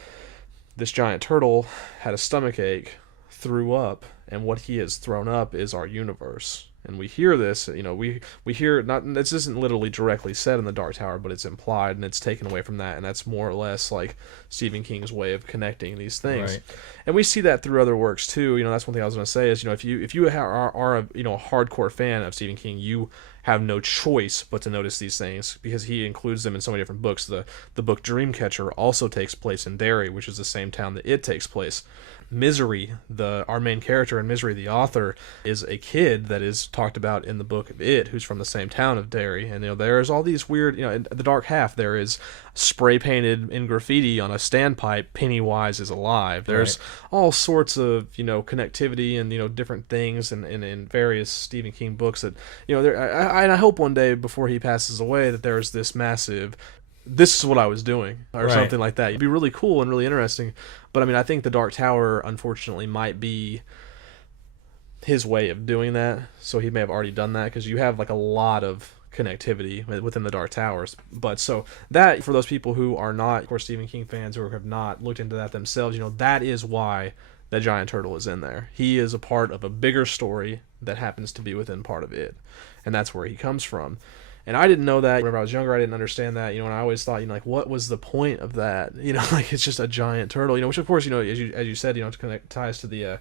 this giant turtle had a stomach ache, threw up, and what he has thrown up is our universe. And we hear this, we hear, not, this isn't literally directly said in the Dark Tower, but it's implied and it's taken away from that, and that's more or less like Stephen King's way of connecting these things. Right. And we see that through other works too. That's one thing I was going to say is, if you are a hardcore fan of Stephen King, you have no choice but to notice these things because he includes them in so many different books. The book Dreamcatcher also takes place in Derry, which is the same town that it takes place. Misery, our main character in Misery, the author, is a kid that is talked about in the book of It, who's from the same town of Derry. And there's all these weird, in the dark half there is spray painted in graffiti on a standpipe, Pennywise is alive. There's all sorts of connectivity and different things in various Stephen King books that I hope one day before he passes away that there's this massive, this is what I was doing, or something like that. It'd be really cool and really interesting. But I think the Dark Tower, unfortunately, might be his way of doing that. So he may have already done that, because you have a lot of connectivity within the Dark Towers. But so that, for those people who are not, of course, Stephen King fans, or have not looked into that themselves, that is why that giant turtle is in there. He is a part of a bigger story that happens to be within part of it. And that's where he comes from. And I didn't know that. Whenever I was younger, I didn't understand that, and I always thought, what was the point of that? It's just a giant turtle, which of course, as you said, it ties to the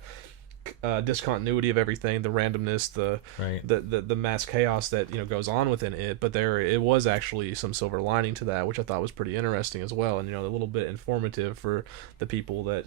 discontinuity of everything, the randomness, the mass chaos that, goes on within it. But it was actually some silver lining to that, which I thought was pretty interesting as well. And, a little bit informative for the people that,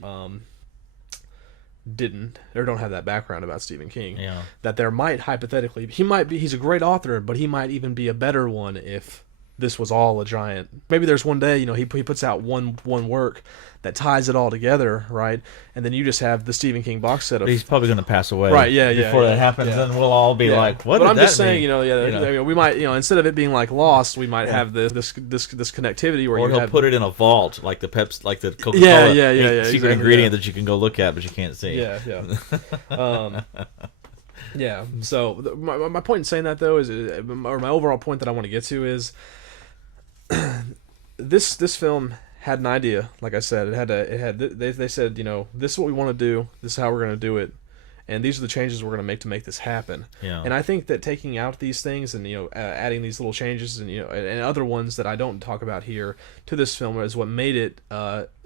didn't or don't have that background about Stephen King, that there might hypothetically he's a great author, but he might even be a better one if this was all a giant. Maybe there's one day, he puts out one work that ties it all together, right? And then you just have the Stephen King box set of. But he's probably going to pass away, right? Yeah, before that happens, and we'll all be like, "What?" But I'm did just that saying, mean? we might, instead of it being like Lost, we might have this connectivity where or you he'll have put it in a vault, like the Coca-Cola secret exactly, ingredient that you can go look at, but you can't see. Yeah. Yeah. So my point in saying that though is, or my overall point that I want to get to is, this film had an idea. Like I said, they said, this is what we want to do. This is how we're going to do it. And these are the changes we're going to make this happen. Yeah. And I think that taking out these things and adding these little changes and and other ones that I don't talk about here to this film is what made it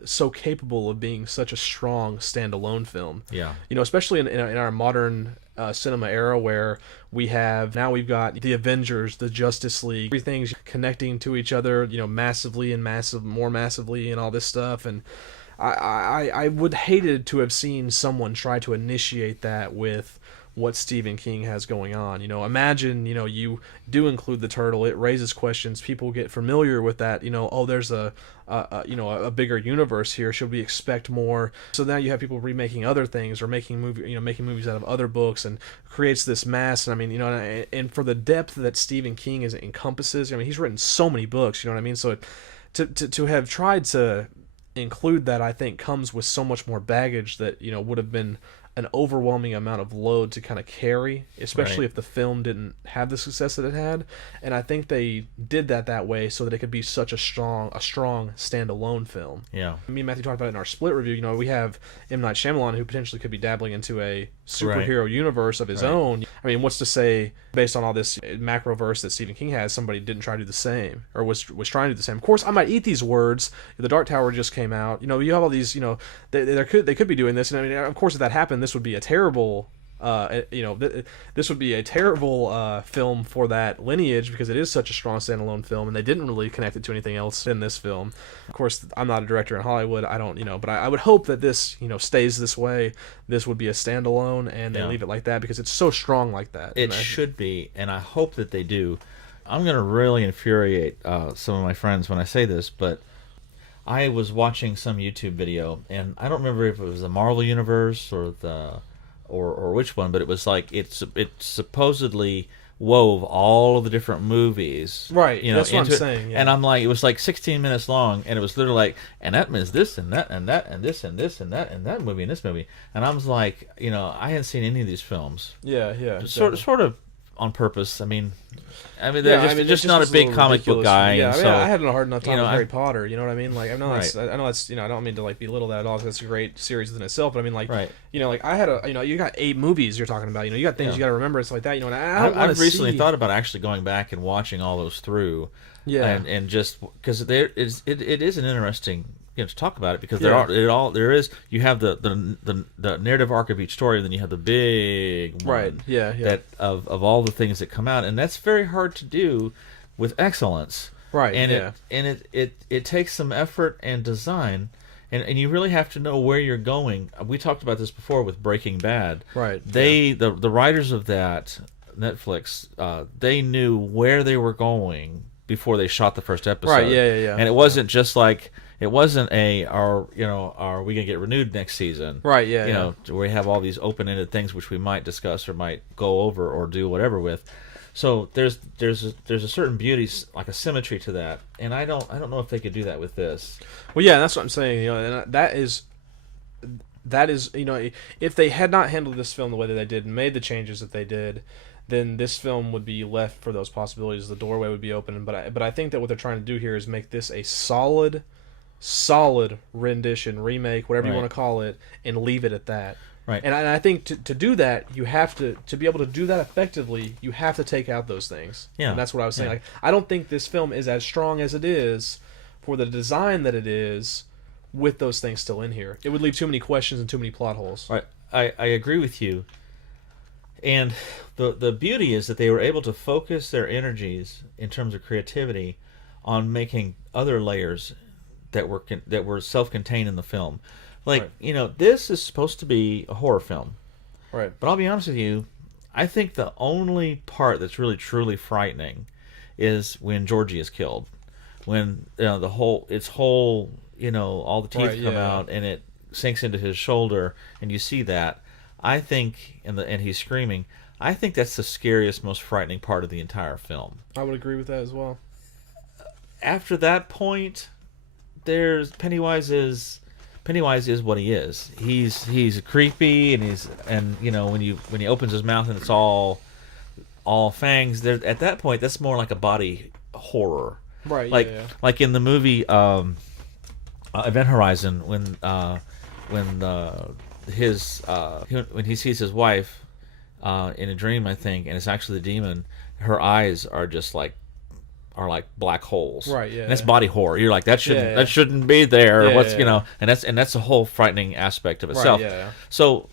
so capable of being such a strong standalone film. Yeah. Especially in our modern cinema era where we've got the Avengers, the Justice League, everything's connecting to each other, massively and more massively and all this stuff. And I would hated to have seen someone try to initiate that with what Stephen King has going on. Imagine, you do include the turtle, it raises questions, people get familiar with that, there's a bigger universe here, should we expect more? So now you have people remaking other things or making movies out of other books, and creates this mass. And I mean, and for the depth that Stephen King encompasses, he's written so many books, so to have tried to include that, I think, comes with so much more baggage that would have been an overwhelming amount of load to kind of carry, especially if the film didn't have the success that it had. And I think they did that way so that it could be such a strong standalone film. Yeah. Me and Matthew talked about it in our split review. We have M. Night Shyamalan, who potentially could be dabbling into a superhero universe of his own. I mean, what's to say, based on all this macroverse that Stephen King has, somebody didn't try to do the same, or was trying to do the same. Of course, I might eat these words. The Dark Tower just came out. You have all these. They could be doing this, and I mean, of course, if that happened, this would be a terrible. This would be a terrible film for that lineage, because it is such a strong standalone film, and they didn't really connect it to anything else in this film. Of course, I'm not a director in Hollywood. I don't, but I would hope that this, stays this way. This would be a standalone, and they leave it like that because it's so strong like that. It should be, and I hope that they do. I'm going to really infuriate some of my friends when I say this, but I was watching some YouTube video, and I don't remember if it was the Marvel Universe or which one, but it was like it supposedly wove all of the different movies, right? That's what I'm saying. Yeah. And I'm like, it was like 16 minutes long, and it was literally like, and that means this and that and that and this and this and that and that movie and this movie, and I was like, I hadn't seen any of these films. Yeah. Sort of on purpose. I mean, they're just not a big comic book guy. Yeah, and I mean, I had a hard enough time with Harry I, Potter. You know what I mean? Like, I know that's, I don't mean to like belittle that at all, because that's a great series within itself. But I mean, like, like I had you got 8 movies you're talking about. You got things you got to remember. It's like that. And I've recently thought about actually going back and watching all those through. Yeah, and just because it is an interesting. To talk about it, because you have the narrative arc of each story, and then you have the big one, that of all the things that come out, and that's very hard to do with excellence, and it takes some effort and design, and you really have to know where you're going. We talked about this before with Breaking Bad, the writers of that Netflix, they knew where they were going before they shot the first episode, and it wasn't just like. It wasn't are we gonna get renewed next season? Right. Yeah. We have all these open-ended things which we might discuss or might go over or do whatever with. So there's a certain beauty, like a symmetry to that, and I don't know if they could do that with this. Well, yeah, that's what I'm saying. And that is if they had not handled this film the way that they did and made the changes that they did, then this film would be left for those possibilities. The doorway would be open. But I think that what they're trying to do here is make this a solid rendition, remake, whatever you want to call it, and leave it at that. Right. And I think to do that, you have to be able to do that effectively, you have to take out those things. Yeah. And that's what I was saying. Like, I don't think this film is as strong as it is for the design that it is with those things still in here. It would leave too many questions and too many plot holes. Right. I agree with you. And the beauty is that they were able to focus their energies in terms of creativity on making other layers that were self-contained in the film. Like, this is supposed to be a horror film. Right. But I'll be honest with you, I think the only part that's really truly frightening is when Georgie is killed, when all the teeth come out and it sinks into his shoulder, and you see that. I think, and he's screaming. I think that's the scariest, most frightening part of the entire film. I would agree with that as well. After that point, Pennywise is what he is. He's creepy, and when he opens his mouth and it's all fangs. At that point, that's more like a body horror, right? Like in the movie Event Horizon, when he sees his wife in a dream, I think, and it's actually the demon. Her eyes are just like black holes. Right. Yeah. And that's body horror. You're like, that shouldn't be there. And that's a whole frightening aspect of itself. Right, yeah. So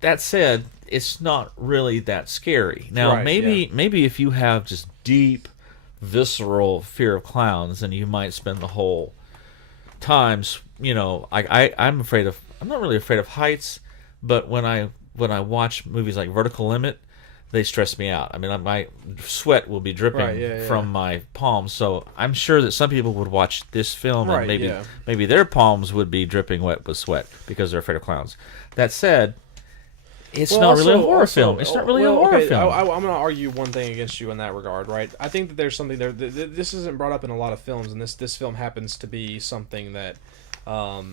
that said, it's not really that scary. Now, maybe if you have just deep, visceral fear of clowns, then you might spend the whole time. I'm not really afraid of heights, but when I watch movies like Vertical Limit, they stress me out. I mean, my sweat will be dripping from my palms. So I'm sure that some people would watch this film and maybe their palms would be dripping wet with sweat because they're afraid of clowns. That said, it's not really a horror film. It's not really a horror film. I'm going to argue one thing against you in that regard, right? I think that there's something there. This isn't brought up in a lot of films, and this film happens to be something that, or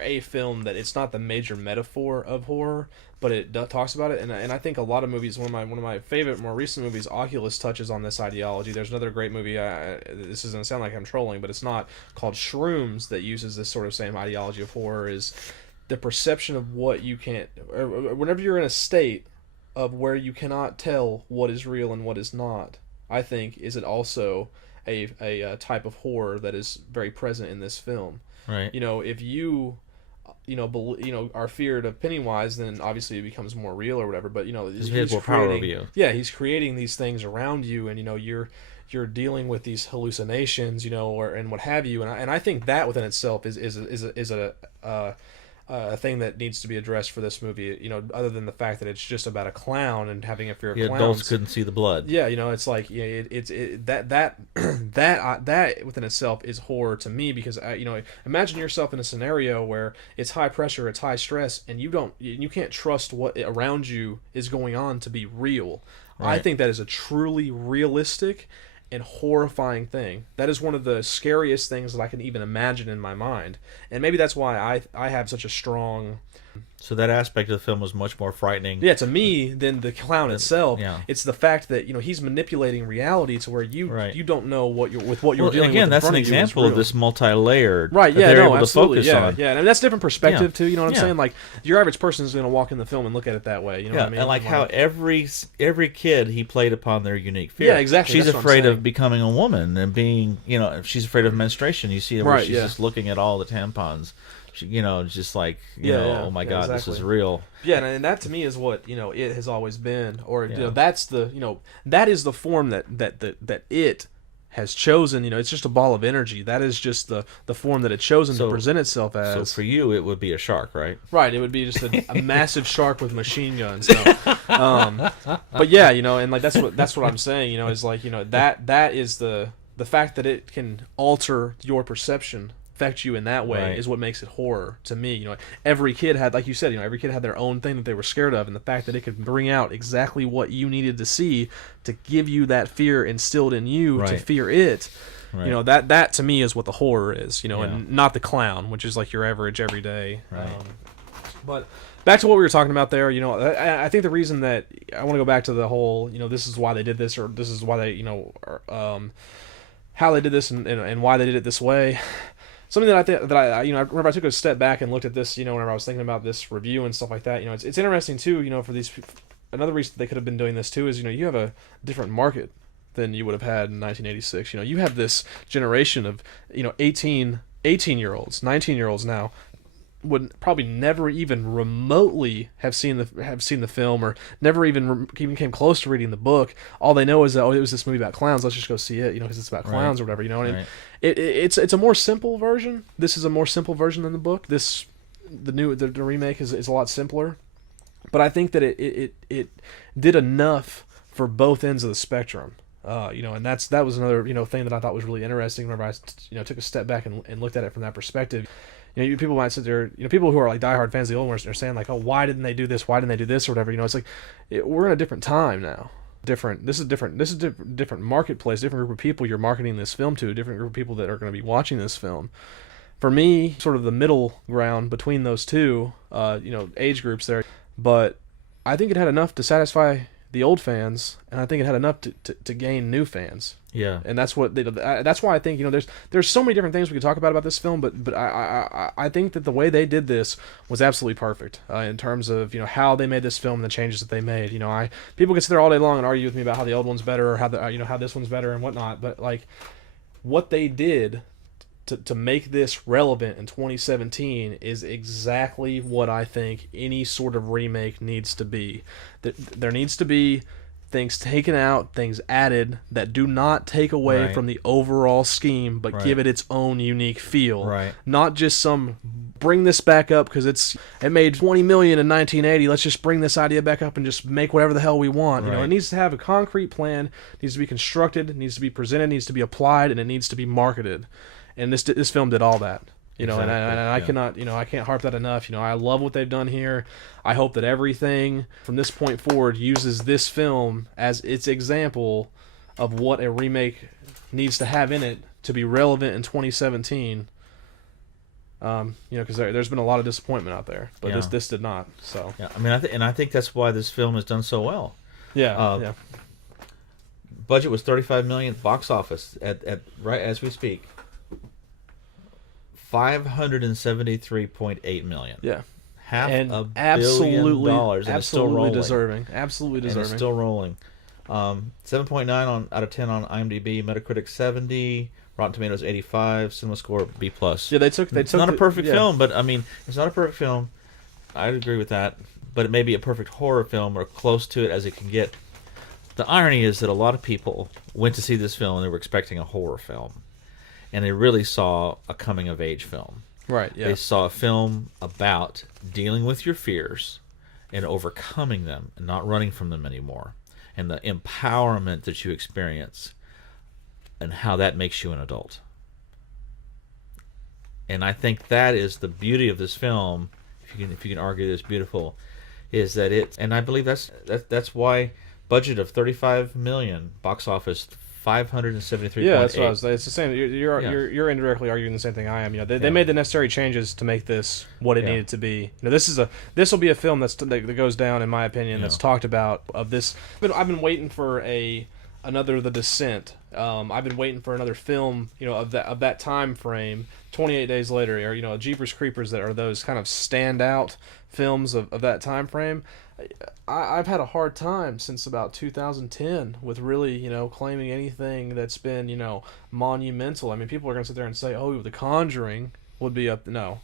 a film that it's not the major metaphor of horror, but it talks about it. And I think a lot of movies, one of my favorite, more recent movies, Oculus, touches on this ideology. There's another great movie. This is going to sound like I'm trolling, but it's not, called Shrooms, that uses this sort of same ideology of horror. Is the perception of what you can't, or whenever you're in a state of where you cannot tell what is real and what is not, I think is it also a type of horror that is very present in this film. Right. If you are feared of Pennywise, then obviously it becomes more real or whatever. But he's more power over you. Yeah, he's creating these things around you, and you're dealing with these hallucinations, and what have you. And I think that within itself is a thing that needs to be addressed for this movie, other than the fact that it's just about a clown and having a fear of clowns. Adults couldn't see the blood. Yeah, it's like that within itself is horror to me, because imagine yourself in a scenario where it's high pressure, it's high stress, and you can't trust what around you is going on to be real. Right. I think that is a truly realistic and horrifying thing. That is one of the scariest things that I can even imagine in my mind, and maybe that's why I have such a strong. So that aspect of the film was much more frightening. Yeah, to me than the clown itself. Yeah. It's the fact that he's manipulating reality to where you don't know what you're dealing again, with. That's an example of this multi-layered. Right. Yeah. They're No. able Absolutely. To focus Yeah. on. Yeah. And that's different perspective too. You know what I'm saying? Like your average person is going to walk in the film and look at it that way. You know what I mean? And like how every kid he played upon their unique fear. Yeah. Exactly. She's afraid of becoming a woman and being. She's afraid of menstruation. You see where she's just looking at all the tampons. She, just like oh my God, exactly. This is real. Yeah, and that to me is what it has always been, or that's the that is the form that it has chosen. It's just a ball of energy. That is just the form that it's chosen to present itself as. So for you, it would be a shark, right? Right, it would be just a massive shark with machine guns. But yeah, and like that's what I'm saying. Is like that is the fact that it can alter your perception. Affect you in that way is what makes it horror to me. Every kid had, like you said, every kid had their own thing that they were scared of, and the fact that it could bring out exactly what you needed to see to give you that fear instilled in you to fear it. Right. That to me is what the horror is. And not the clown, which is like your average everyday. Right. But back to what we were talking about there. I think the reason that I want to go back to the whole, this is why they did this, or this is why they, how they did this, and why they did it this way. Something that I remember I took a step back and looked at this, whenever I was thinking about this review and stuff like that. It's interesting too, for these. Another reason they could have been doing this too is, you have a different market than you would have had in 1986. You have this generation of 18-year-olds, 19-year-olds now would probably never even remotely have seen the film, or never even came close to reading the book. All they know is that it was this movie about clowns. Let's just go see it, because it's about clowns or whatever. And it's a more simple version. This is a more simple version than the book. The remake is a lot simpler, but I think that it did enough for both ends of the spectrum. And that was another thing that I thought was really interesting whenever I took a step back and looked at it from that perspective. People might sit there, people who are like diehard fans of the old ones are saying like, oh, why didn't they do this? Why didn't they do this or whatever? It's like we're in a different time now. This is different marketplace, different group of people you're marketing this film to, different group of people that are going to be watching this film. For me, sort of the middle ground between those two, age groups there, but I think it had enough to satisfy the old fans, and I think it had enough to gain new fans. Yeah, and that's why I think there's so many different things we could talk about this film, but I think that the way they did this was absolutely perfect in terms of how they made this film and the changes that they made. People can sit there all day long and argue with me about how the old one's better or how this one's better and whatnot, but like what they did to make this relevant in 2017 is exactly what I think any sort of remake needs to be. There needs to be things taken out, things added that do not take away from the overall scheme, but give it its own unique feel. Right. Not just some bring this back up because it made $20 million in 1980. Let's just bring this idea back up and just make whatever the hell we want. Right. It needs to have a concrete plan, it needs to be constructed, it needs to be presented, it needs to be applied, and it needs to be marketed. And this film did all that, Exactly. and I cannot, I can't harp that enough. I love what they've done here. I hope that everything from this point forward uses this film as its example of what a remake needs to have in it to be relevant in 2017. Because there's been a lot of disappointment out there, but this did not. So yeah, I mean, I think that's why this film has done so well. Yeah, Budget was $35 million. Box office at right as we speak, $573.8 million. Yeah, half and a absolutely, $1 billion, and it's still rolling. deserving. Absolutely deserving. And it's still rolling. 7.9 out of 10 on IMDb. Metacritic 70. Rotten Tomatoes 85. Cinema score B+. Yeah, they took. It's not a perfect film, but I mean, it's not a perfect film. I agree with that. But it may be a perfect horror film or close to it as it can get. The irony is that a lot of people went to see this film and they were expecting a horror film. And they really saw a coming-of-age film. Right, yeah. They saw a film about dealing with your fears and overcoming them and not running from them anymore. And the empowerment that you experience and how that makes you an adult. And I think that is the beauty of this film, if you can argue that it's beautiful, is that and I believe that's why budget of $35 million, box office 573.8. Yeah, that's what I was saying. It's the same. You're indirectly arguing the same thing I am. They made the necessary changes to make this what it needed to be. This will be a film that goes down, in my opinion, that's talked about of this. I've been waiting for another The Descent. I've been waiting for another film, of that time frame. 28 Days Later, or Jeepers Creepers, that are those kind of standout films of that time frame. I've had a hard time since about 2010 with really, claiming anything that's been, monumental. I mean, people are going to sit there and say, oh, The Conjuring would be up. No.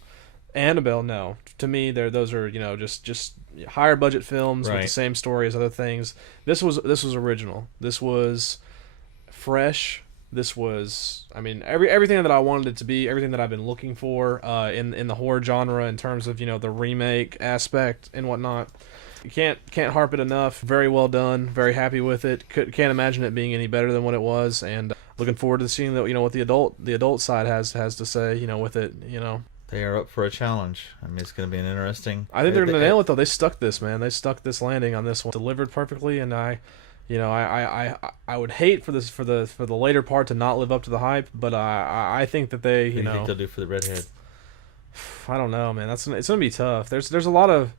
Annabelle, no. To me, those are, just higher budget films with the same story as other things. This was original. This was fresh. This was, I mean, everything that I wanted it to be, everything that I've been looking for in the horror genre in terms of, the remake aspect and whatnot. You can't harp it enough. Very well done. Very happy with it. Can't imagine it being any better than what it was, and looking forward to seeing what the adult side has to say. With it. They are up for a challenge. I mean, it's going to be an interesting. I think they're going to nail it though. They stuck this, man. They stuck this landing on this one. Delivered perfectly, and I would hate for this for the later part to not live up to the hype, but I think that they What do you think they'll do for the redhead? I don't know, man. It's going to be tough. There's a lot of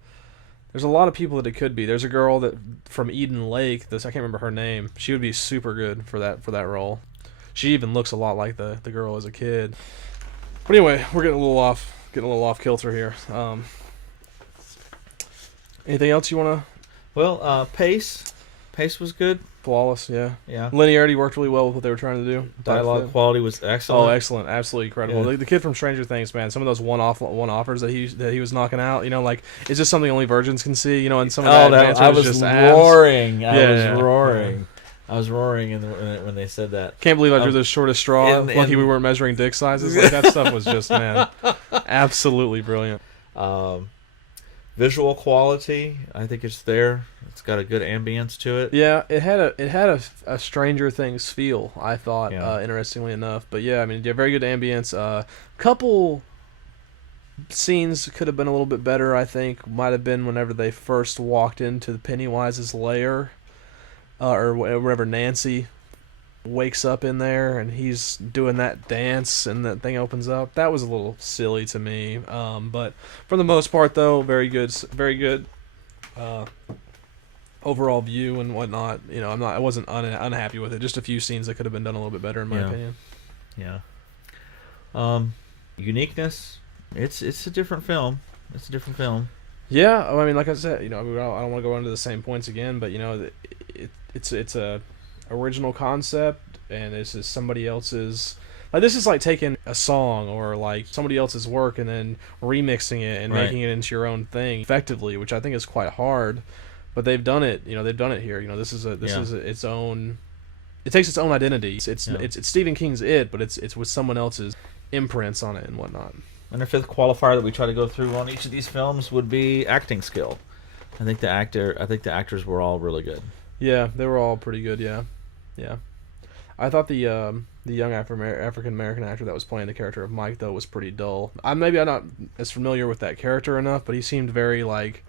people that it could be. There's a girl that from Eden Lake. I can't remember her name. She would be super good for that role. She even looks a lot like the girl as a kid. But anyway, we're getting a little off kilter here. Anything else you want to? Well, pace was good. Flawless, yeah. Linearity worked really well with what they were trying to do. Dialogue quality was excellent. Oh, excellent, absolutely incredible. Yeah. The kid from Stranger Things, man. Some of those one-offers that he was knocking out. Like, is this something only virgins can see? And some of that I was just roaring. Yeah. I was roaring when they said that. Can't believe I drew the shortest straw. Lucky we weren't measuring dick sizes. Like, that stuff was just, man, absolutely brilliant. Visual quality, I think it's there. It's got a good ambience to it. Yeah, it had a Stranger Things feel, I thought, Yeah. interestingly enough. But yeah, I mean, yeah, very good ambience. Couple scenes could have been a little bit better, I think. Might have been whenever they first walked into the Pennywise's lair, or wherever Nancy wakes up in there and he's doing that dance and that thing opens up. That was a little silly to me. But for the most part, though, very good, very good. Overall view and whatnot. You know, I wasn't unhappy with it. Just a few scenes that could have been done a little bit better, in my opinion. Yeah. Uniqueness. It's a different film. It's a different film. Yeah, I mean, like I said, you know, I don't want to go into the same points again, but you know, it's a original concept, and this is somebody else's. Like, this is like taking a song or like somebody else's work and then remixing it and making it into your own thing effectively, which I think is quite hard. But they've done it. You know, they've done it here. You know, this is its own. It takes its own identity. It's Stephen King's but it's with someone else's imprints on it and whatnot. And the fifth qualifier that we try to go through on each of these films would be acting skill. I think the actors were all really good. Yeah, they were all pretty good. Yeah. I thought the young African American actor that was playing the character of Mike, though, was pretty dull. I'm not as familiar with that character enough, but he seemed very like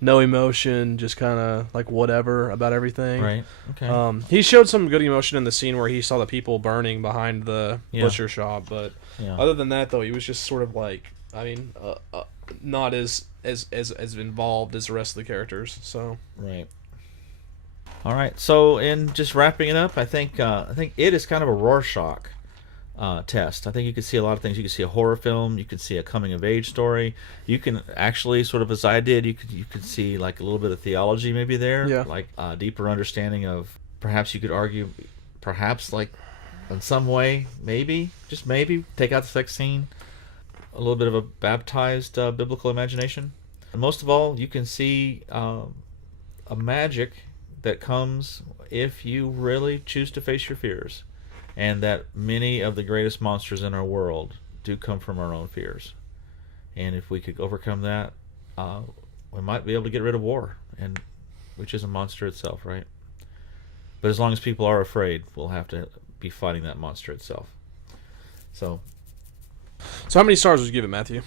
no emotion, just kind of like whatever about everything. Right. Okay. He showed some good emotion in the scene where he saw the people burning behind the butcher shop, but other than that, though, he was just sort of like, I mean, not as involved as the rest of the characters. So right. All right. So, in just wrapping it up, I think it is kind of a Rorschach test. I think you could see a lot of things. You could see a horror film. You could see a coming of age story. You can actually, sort of as I did, you could see like a little bit of theology maybe there. Yeah. Like a deeper understanding of, perhaps you could argue, perhaps like in some way, maybe, just maybe, take out the sex scene. A little bit of a baptized biblical imagination. And most of all, you can see a magic that comes if you really choose to face your fears. And that many of the greatest monsters in our world do come from our own fears. And if we could overcome that, we might be able to get rid of war, and which is a monster itself, right? But as long as people are afraid, we'll have to be fighting that monster itself. So how many stars would you give it, Matthew?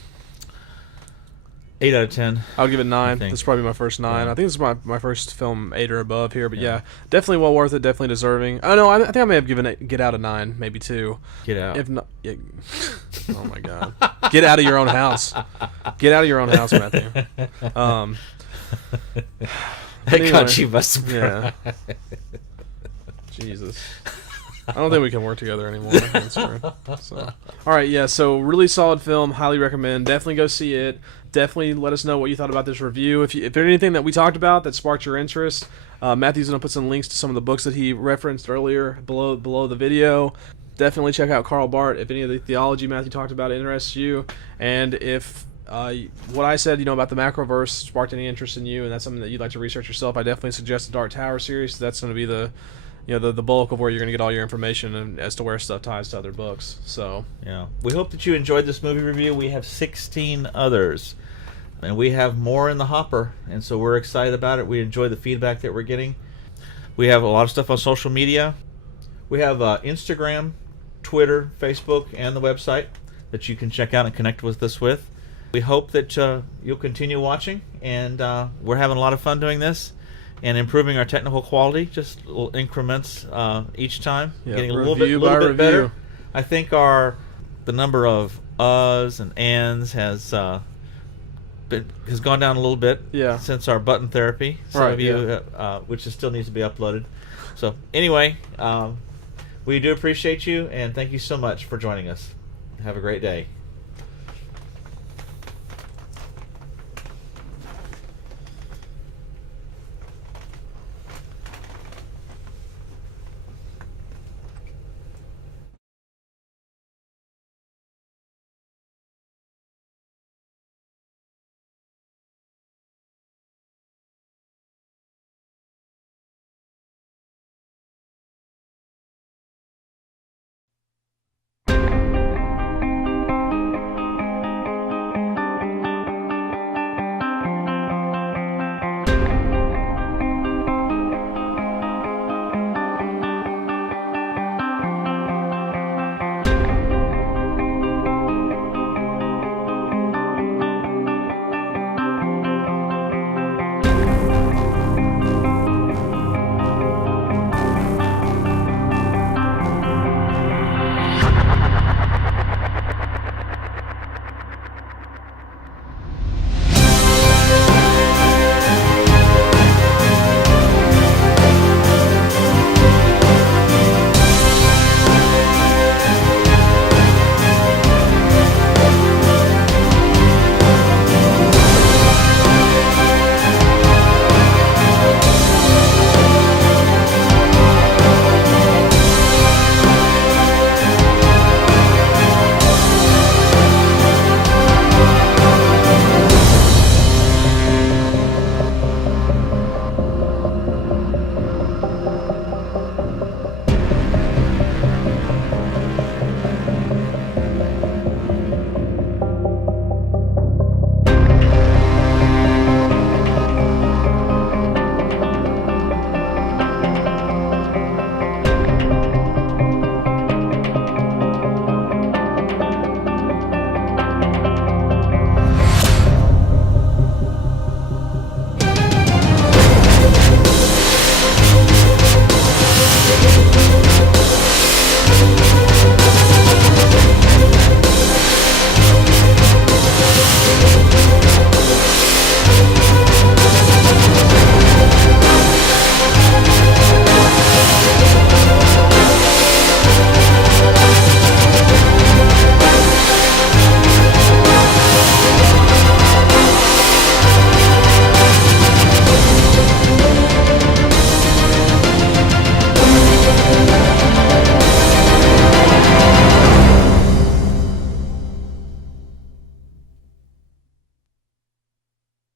8 out of 10. I would give it 9. think? This is probably my first 9. Yeah. I think this is my first film 8 or above here, but yeah, definitely well worth it, definitely deserving. I know, I think I may have given it Get Out a 9, maybe 2. Get out. If not, oh my god. Get out of your own house. Get out of your own house, Matthew. That caught you by surprise. Yeah. Jesus. I don't think we can work together anymore. That's true. So. All right, yeah. So really solid film. Highly recommend. Definitely go see it. Definitely let us know what you thought about this review. If there's anything that we talked about that sparked your interest, Matthew's gonna put some links to some of the books that he referenced earlier below the video. Definitely check out Karl Barth if any of the theology Matthew talked about interests you, and if what I said, about the Macroverse sparked any interest in you, and that's something that you'd like to research yourself, I definitely suggest the Dark Tower series. That's going to be the bulk of where you're going to get all your information and as to where stuff ties to other books. So yeah, we hope that you enjoyed this movie review. We have 16 others, and we have more in the hopper, and so we're excited about it. We enjoy the feedback that we're getting. We have a lot of stuff on social media. We have Instagram, Twitter, Facebook, and the website that you can check out and connect with us with. We hope that you'll continue watching, and we're having a lot of fun doing this and improving our technical quality, just little increments each time, getting a little bit better. I think the number of uhs and ands has gone down a little bit since our button therapy. Some of you, which still needs to be uploaded. So anyway, we do appreciate you, and thank you so much for joining us. Have a great day.